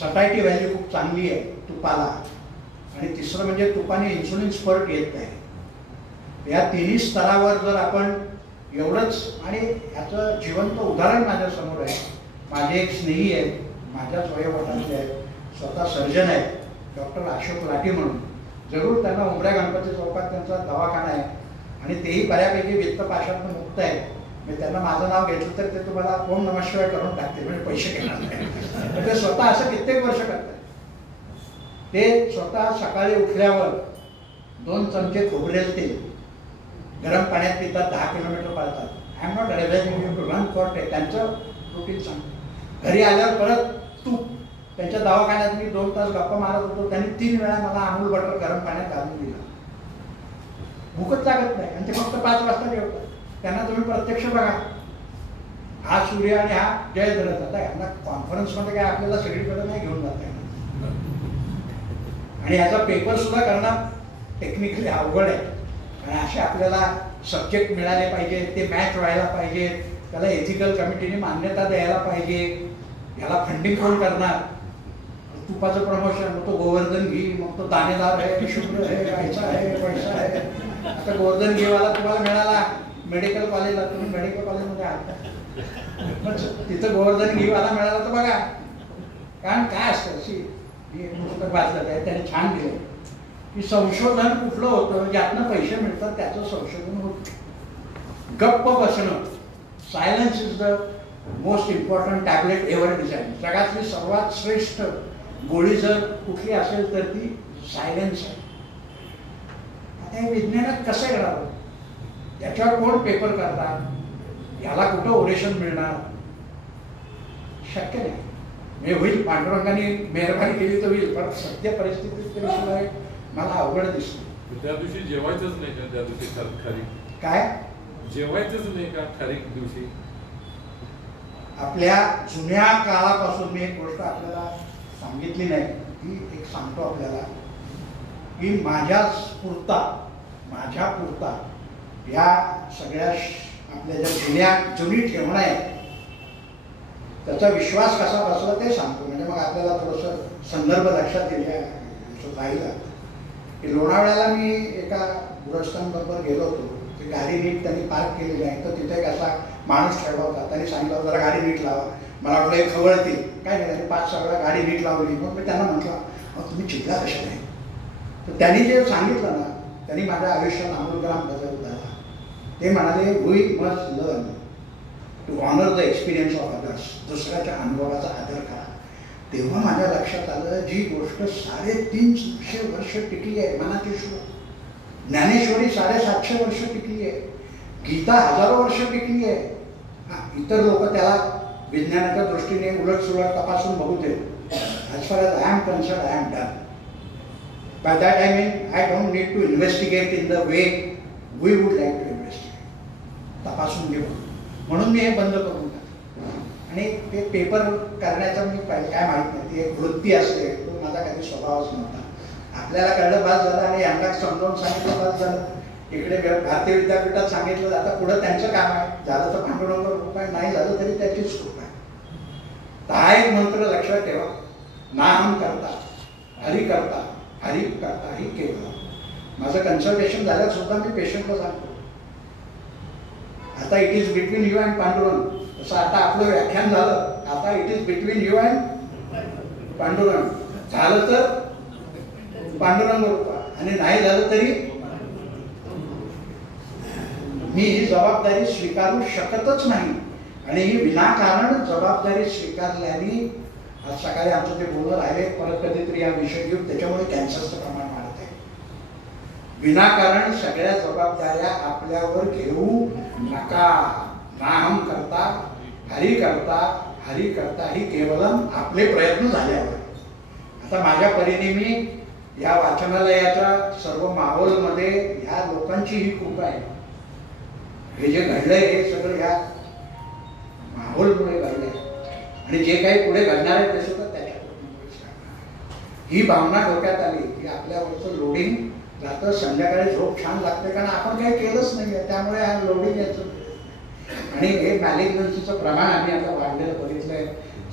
सटायटी व्हॅल्यू खूप चांगली आहे तुपाला. आणि तिसरं म्हणजे तुपाने इन्सुलिन स्पर्ट येत नाही. या 3ही स्तरावर जर आपण एवढंच, आणि याचं जिवंत उदाहरण माझ्यासमोर आहे. माझे एक स्नेही आहेत, माझ्याच वयोगटातले आहेत, स्वतः सर्जन आहेत, डॉक्टर अशोक लाटे म्हणून. जरूर त्यांना उमऱ्या गणपती चौकात त्यांचा दवाखाना आहे आणि तेही बऱ्यापैकी वित्तपाशातून मुक्त आहेत. मी त्यांना माझं नाव घेतलं तर ते तुम्हाला ओम नमः शिवाय करून टाकते, म्हणजे पैसे घेणार नाही. ते स्वतः असं कित्येक वर्ष करतात. ते स्वतः सकाळी उठल्यावर 2 चमचे खोबरेल तेल गरम पाण्यात पितात, 10 किलोमीटर पळतात. I am not advising you to run for take, त्यांचं रुटीन सांगतो. घरी आल्यावर परत तूप. त्यांच्या दवाखान्यात मी 2 तास गप्पा मारत होतो, त्यांनी 3 वेळा मला अमूल बटर गरम पाण्यात घालून दिलं. भूकच लागत नाही आणि ते फक्त 5 वाजता जेवतात. त्यांना तुम्ही प्रत्यक्ष बघा, हा सूर्य आणि हा जय धरत आता. यांना कॉन्फरन्समध्ये काय आपल्याला सगळीकडे नाही घेऊन जात. आणि याचा पेपर सुद्धा करणं टेक्निकली अवघड आहे. आणि असे आपल्याला सब्जेक्ट मिळाले पाहिजे, ते मॅच व्हायला पाहिजे, त्याला एथिकल कमिटीने मान्यता द्यायला पाहिजे. याला फंडिंग कोण करणार, तुपाचं प्रमोशन, मग तो गोवर्धन घी, मग तो दाणेदार आहे, शुभ्र आहे, पैसा आहे, पैसा आहे. आता गोवर्धन घीवाला तुम्हाला मिळाला मेडिकल कॉलेजला, तुम्ही मेडिकल कॉलेजमध्ये आहात, तिथं गोवर्धन घीवाला मिळाला तर बघा. कारण काय असतं, अशी पुस्तक वाचलं आहे, त्याने छान दिलं की संशोधन कुठलं होतं, ज्यातनं पैसे मिळतात त्याचं संशोधन होतं. गप्प बसणं, silence is the most important tablet ever design. जगातली सर्वात श्रेष्ठ गोळी जर कुठली असेल तर ती सायलेन्स आहे. आता हे विज्ञानात कसं येणार, याच्यावर कोण पेपर करतात, याला कुठं ओरेशन मिळणार, शक्य नाही. म्हणजे होईल, पांडुरंगाने मेहरबानी केली तर होईल, पण सत्य परिस्थितीत त्याशिवाय मला अवघड दिसते. त्या दिवशी जेवायचंच नाही का? त्या दिवशी खारीक काय जेवायचंच नाही का खारीक दिवशी? आपल्या जुन्या काळापासून मी एक गोष्ट आपल्याला सांगितली नाही, ती एक सांगतो आपल्याला, की माझ्या पुरता या सगळ्या आपल्या ज्या जुनी ठेवणं आहे त्याचा विश्वास कसा बसला ते सांगतो. म्हणजे मग आपल्याला थोडंसं संदर्भ लक्षात राहिला की लोणावळ्याला मी एका गृहस्थांबरोबर गेलो होतो. ती गाडी नीट त्यांनी पार्क केलेली आहे, तर तिथे एक असा माणूस ठेवला होता. त्यांनी सांगितलं जरा गाडी नीट लावा. मला वाटलं एक खवळतील, काय नाही, त्यांनी 5-6 वेळा गाडी नीट लावली. मग मी त्यांना म्हटलं तुम्ही चिडला कशा नाही. तर त्यांनी जे सांगितलं ना, त्यांनी माझ्या आयुष्यात आमूलग्राम बदल झाला. ते म्हणाले we must learn to honour the experience of others. दुसऱ्याच्या अनुभवाचा आदर करा. तेव्हा माझ्या लक्षात आलं, जी गोष्ट 350 वर्ष टिकली आहे, मनाची शोध, ज्ञानेश्वरी 750 वर्ष टिकली आहे, गीता हजारो वर्ष टिकली आहे. इतर लोक त्याला विज्ञानाच्या दृष्टीने उलटसुलट तपासून बघू दे. As far as I am concern, I am done. By that I mean I don't need to investigate in the way we would like to investigate. तपासून घेऊ म्हणून मी हे बंद करून टाकलं. आणि ते पेपर करण्याचं मी काय माहीत नाही, ती एक वृत्ती असते, तो माझा काही स्वभावच नव्हता. आपल्याला कळलं बास झालं आणि यांना समजावून सांगितलं बास झालं. इकडे भारतीय विद्यापीठात सांगितलं जातं, पुढं त्यांचं काम आहे. झालं तर पांडुरंग कृपा, नाही झालं तरी त्याचीच कृपा आहे. तर हा एक मंत्र लक्षात ठेवा, नाहम करता हरि करता हरि करता ही केवळ. माझं कन्सल्टेशन झाल्यावर सुद्धा मी पेशंटला सांगतो, आता it is between you and Pandurang. तसं आता आपलं व्याख्यान झालं, आता it is between you and Pandurang. झालं तर पांडुरंग कृपा, आणि नाही झालं तरी मी ही जबाबदारी स्वीकारू शकतच नाही. आणि ही विनाकारण जबाबदारी स्वीकारल्याने आज सकाळी आमचं ते बोलणं राहिले, परत कधीतरी हा विषय घेऊ. त्याच्यामुळे कॅन्सरचं प्रमाण वाढत आहे. विनाकारण सगळ्या जबाबदाऱ्या आपल्यावर घेऊ नका. नाहम करता हरि करता हरि करता ही केवलम आपले प्रयत्न झाल्यावर. आता माझ्या परीने मी या वाचनालयाच्या सर्व माहोलमध्ये ह्या लोकांची ही कृपा आहे. हे जे घडलंय हे सगळं या माहोलमुळे घडलंय, आणि जे काही पुढे घडणार आहे ते सुद्धा त्याच्यामुळे. ही भावना डोक्यात आली की आपल्यावरचं लोडिंग जातं. संध्याकाळी झोप छान लागते, कारण आपण काही केलंच नाही आहे, त्यामुळे हा लोडिंग याचं. आणि हे मॅलिग्नन्सीचं प्रमाण आम्ही आता वाढलेलं बघितलंय.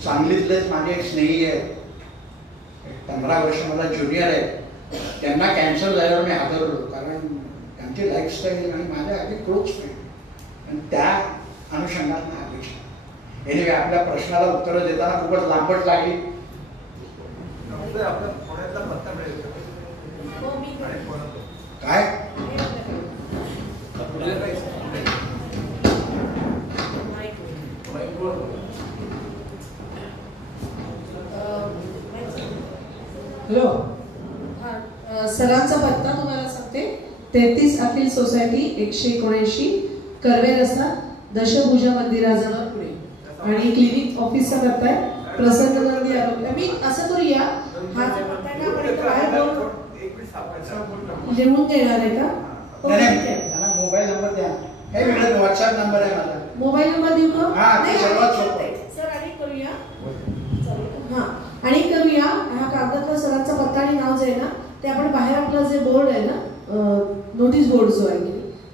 सांगलीतलेच माझे एक स्नेही आहेत, 15 वर्ष मला ज्युनियर आहेत. त्यांना कॅन्सर झाल्यावर मी हादरलो, कारण त्यांची लाईफस्टाईल आणि माझ्या अगदी क्लोज फ्रेंड, आणि त्या अनुषंगाने हा विषय. एनिवे, आपल्या प्रश्नाला उत्तरं देताना खूपच लांबट लागली. काय हॅलो, सरांचा पत्ता तुम्हाला सांगते. 33 अखिल सोसायटी 179 कर्वे रस्ता, दशभुजा मंदिराजवळ पुणे. आणि क्लिनिक ऑफिसचा करताय प्रसन्न नंदी आरोग्य. मी असं करूया, हा जो पत्ता आहे ना, आपण इथं बाहेर लिहून देणार आहे का? मोबाईल नंबर द्या. हे वेगळं व्हॉट्सअप नंबर आहे माझा. मोबाईल नंबर देऊ का? नाही, सर्वात सोपं. सर, आणि करूया, हा, आणि करूया. हा कागदातला सरांचा पत्ता आणि नाव जे आहे ना, ते आपण बाहेर आपला जे बोर्ड आहे ना, नोटीस बोर्ड जो आहे,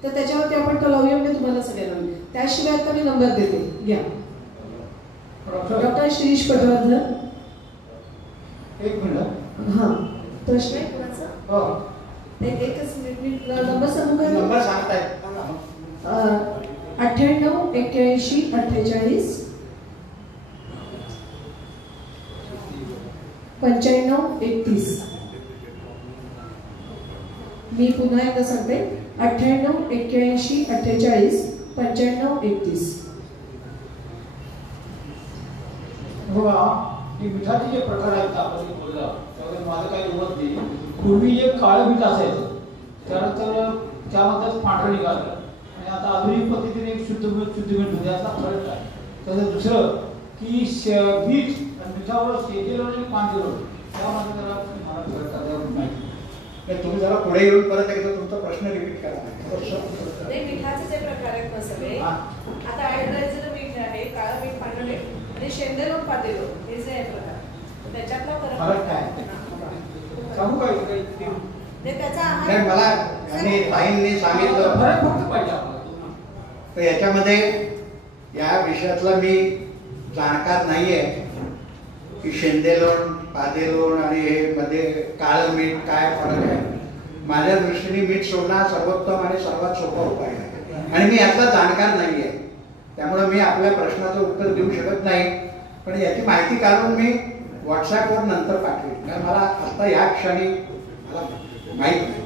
तर त्याच्यावरती आपण तो लावूया. म्हणजे तुम्हाला सगळ्यांना. त्याशिवाय आता मी नंबर देते, घ्या. डॉक्टर शिरीष पटवर्धन. एक मिनिट. हा, प्रश्न आहे कोणाचा? एकच मिनिट. नंबर सांगू का? नंबर सांगताय. 98 81 48 95 31. मी पुन्हा एकदा सांगते, 98 81 48 95 31. की मिठाचे जे प्रकार आहेत आपण बोलला, त्यामध्ये माझं काही मत नाही. पूर्वी जे काळं मीठ असायचं त्यानंतर त्यामध्येच पांढरं निघालं आणि आता आधुनिक पद्धतीने एक शुद्ध मीठ होते यातला फरक काय. त्याचं दुसरं की बीज आणि मिठावर शेजेल आणि पांढरं त्यामध्ये जरा मला फरक करायला माहिती. तुम्ही जरा पुढे येऊन परत एकदा तुमचा प्रश्न रिपीट करा. नाही, मिठाचे जे प्रकार आहेत ना सगळे, आता आयोडायझेचं मीठ आहे, काळं मीठ, पांढरं मीठ आणि शेंदेलोट पातेलोट हे जे आहे प्रकार, त्याच्यातला फरक काय सांगू काय ते त्याचा नाही, आहार मला आणि ताईंनी सांगितलं फरक फक्त पाहिजे आपल्याला. तर याच्यामध्ये या विषयातला मी जाणकार नाहीये की शेंदेलोण, पादेलोण आणि हे मध्ये काळं मीठ काय फरक आहे. माझ्या दृष्टीने मीठ सोडणं हा सर्वोत्तम आणि सर्वात सोपा उपाय आहे आणि मी यातला जाणकार नाहीये, त्यामुळे मी आपल्या प्रश्नाचं उत्तर देऊ शकत नाही. पण याची माहिती काढून मी व्हॉट्सॲपवर नंतर पाठवेन, कारण मला आता या क्षणी मला माहीत नाही.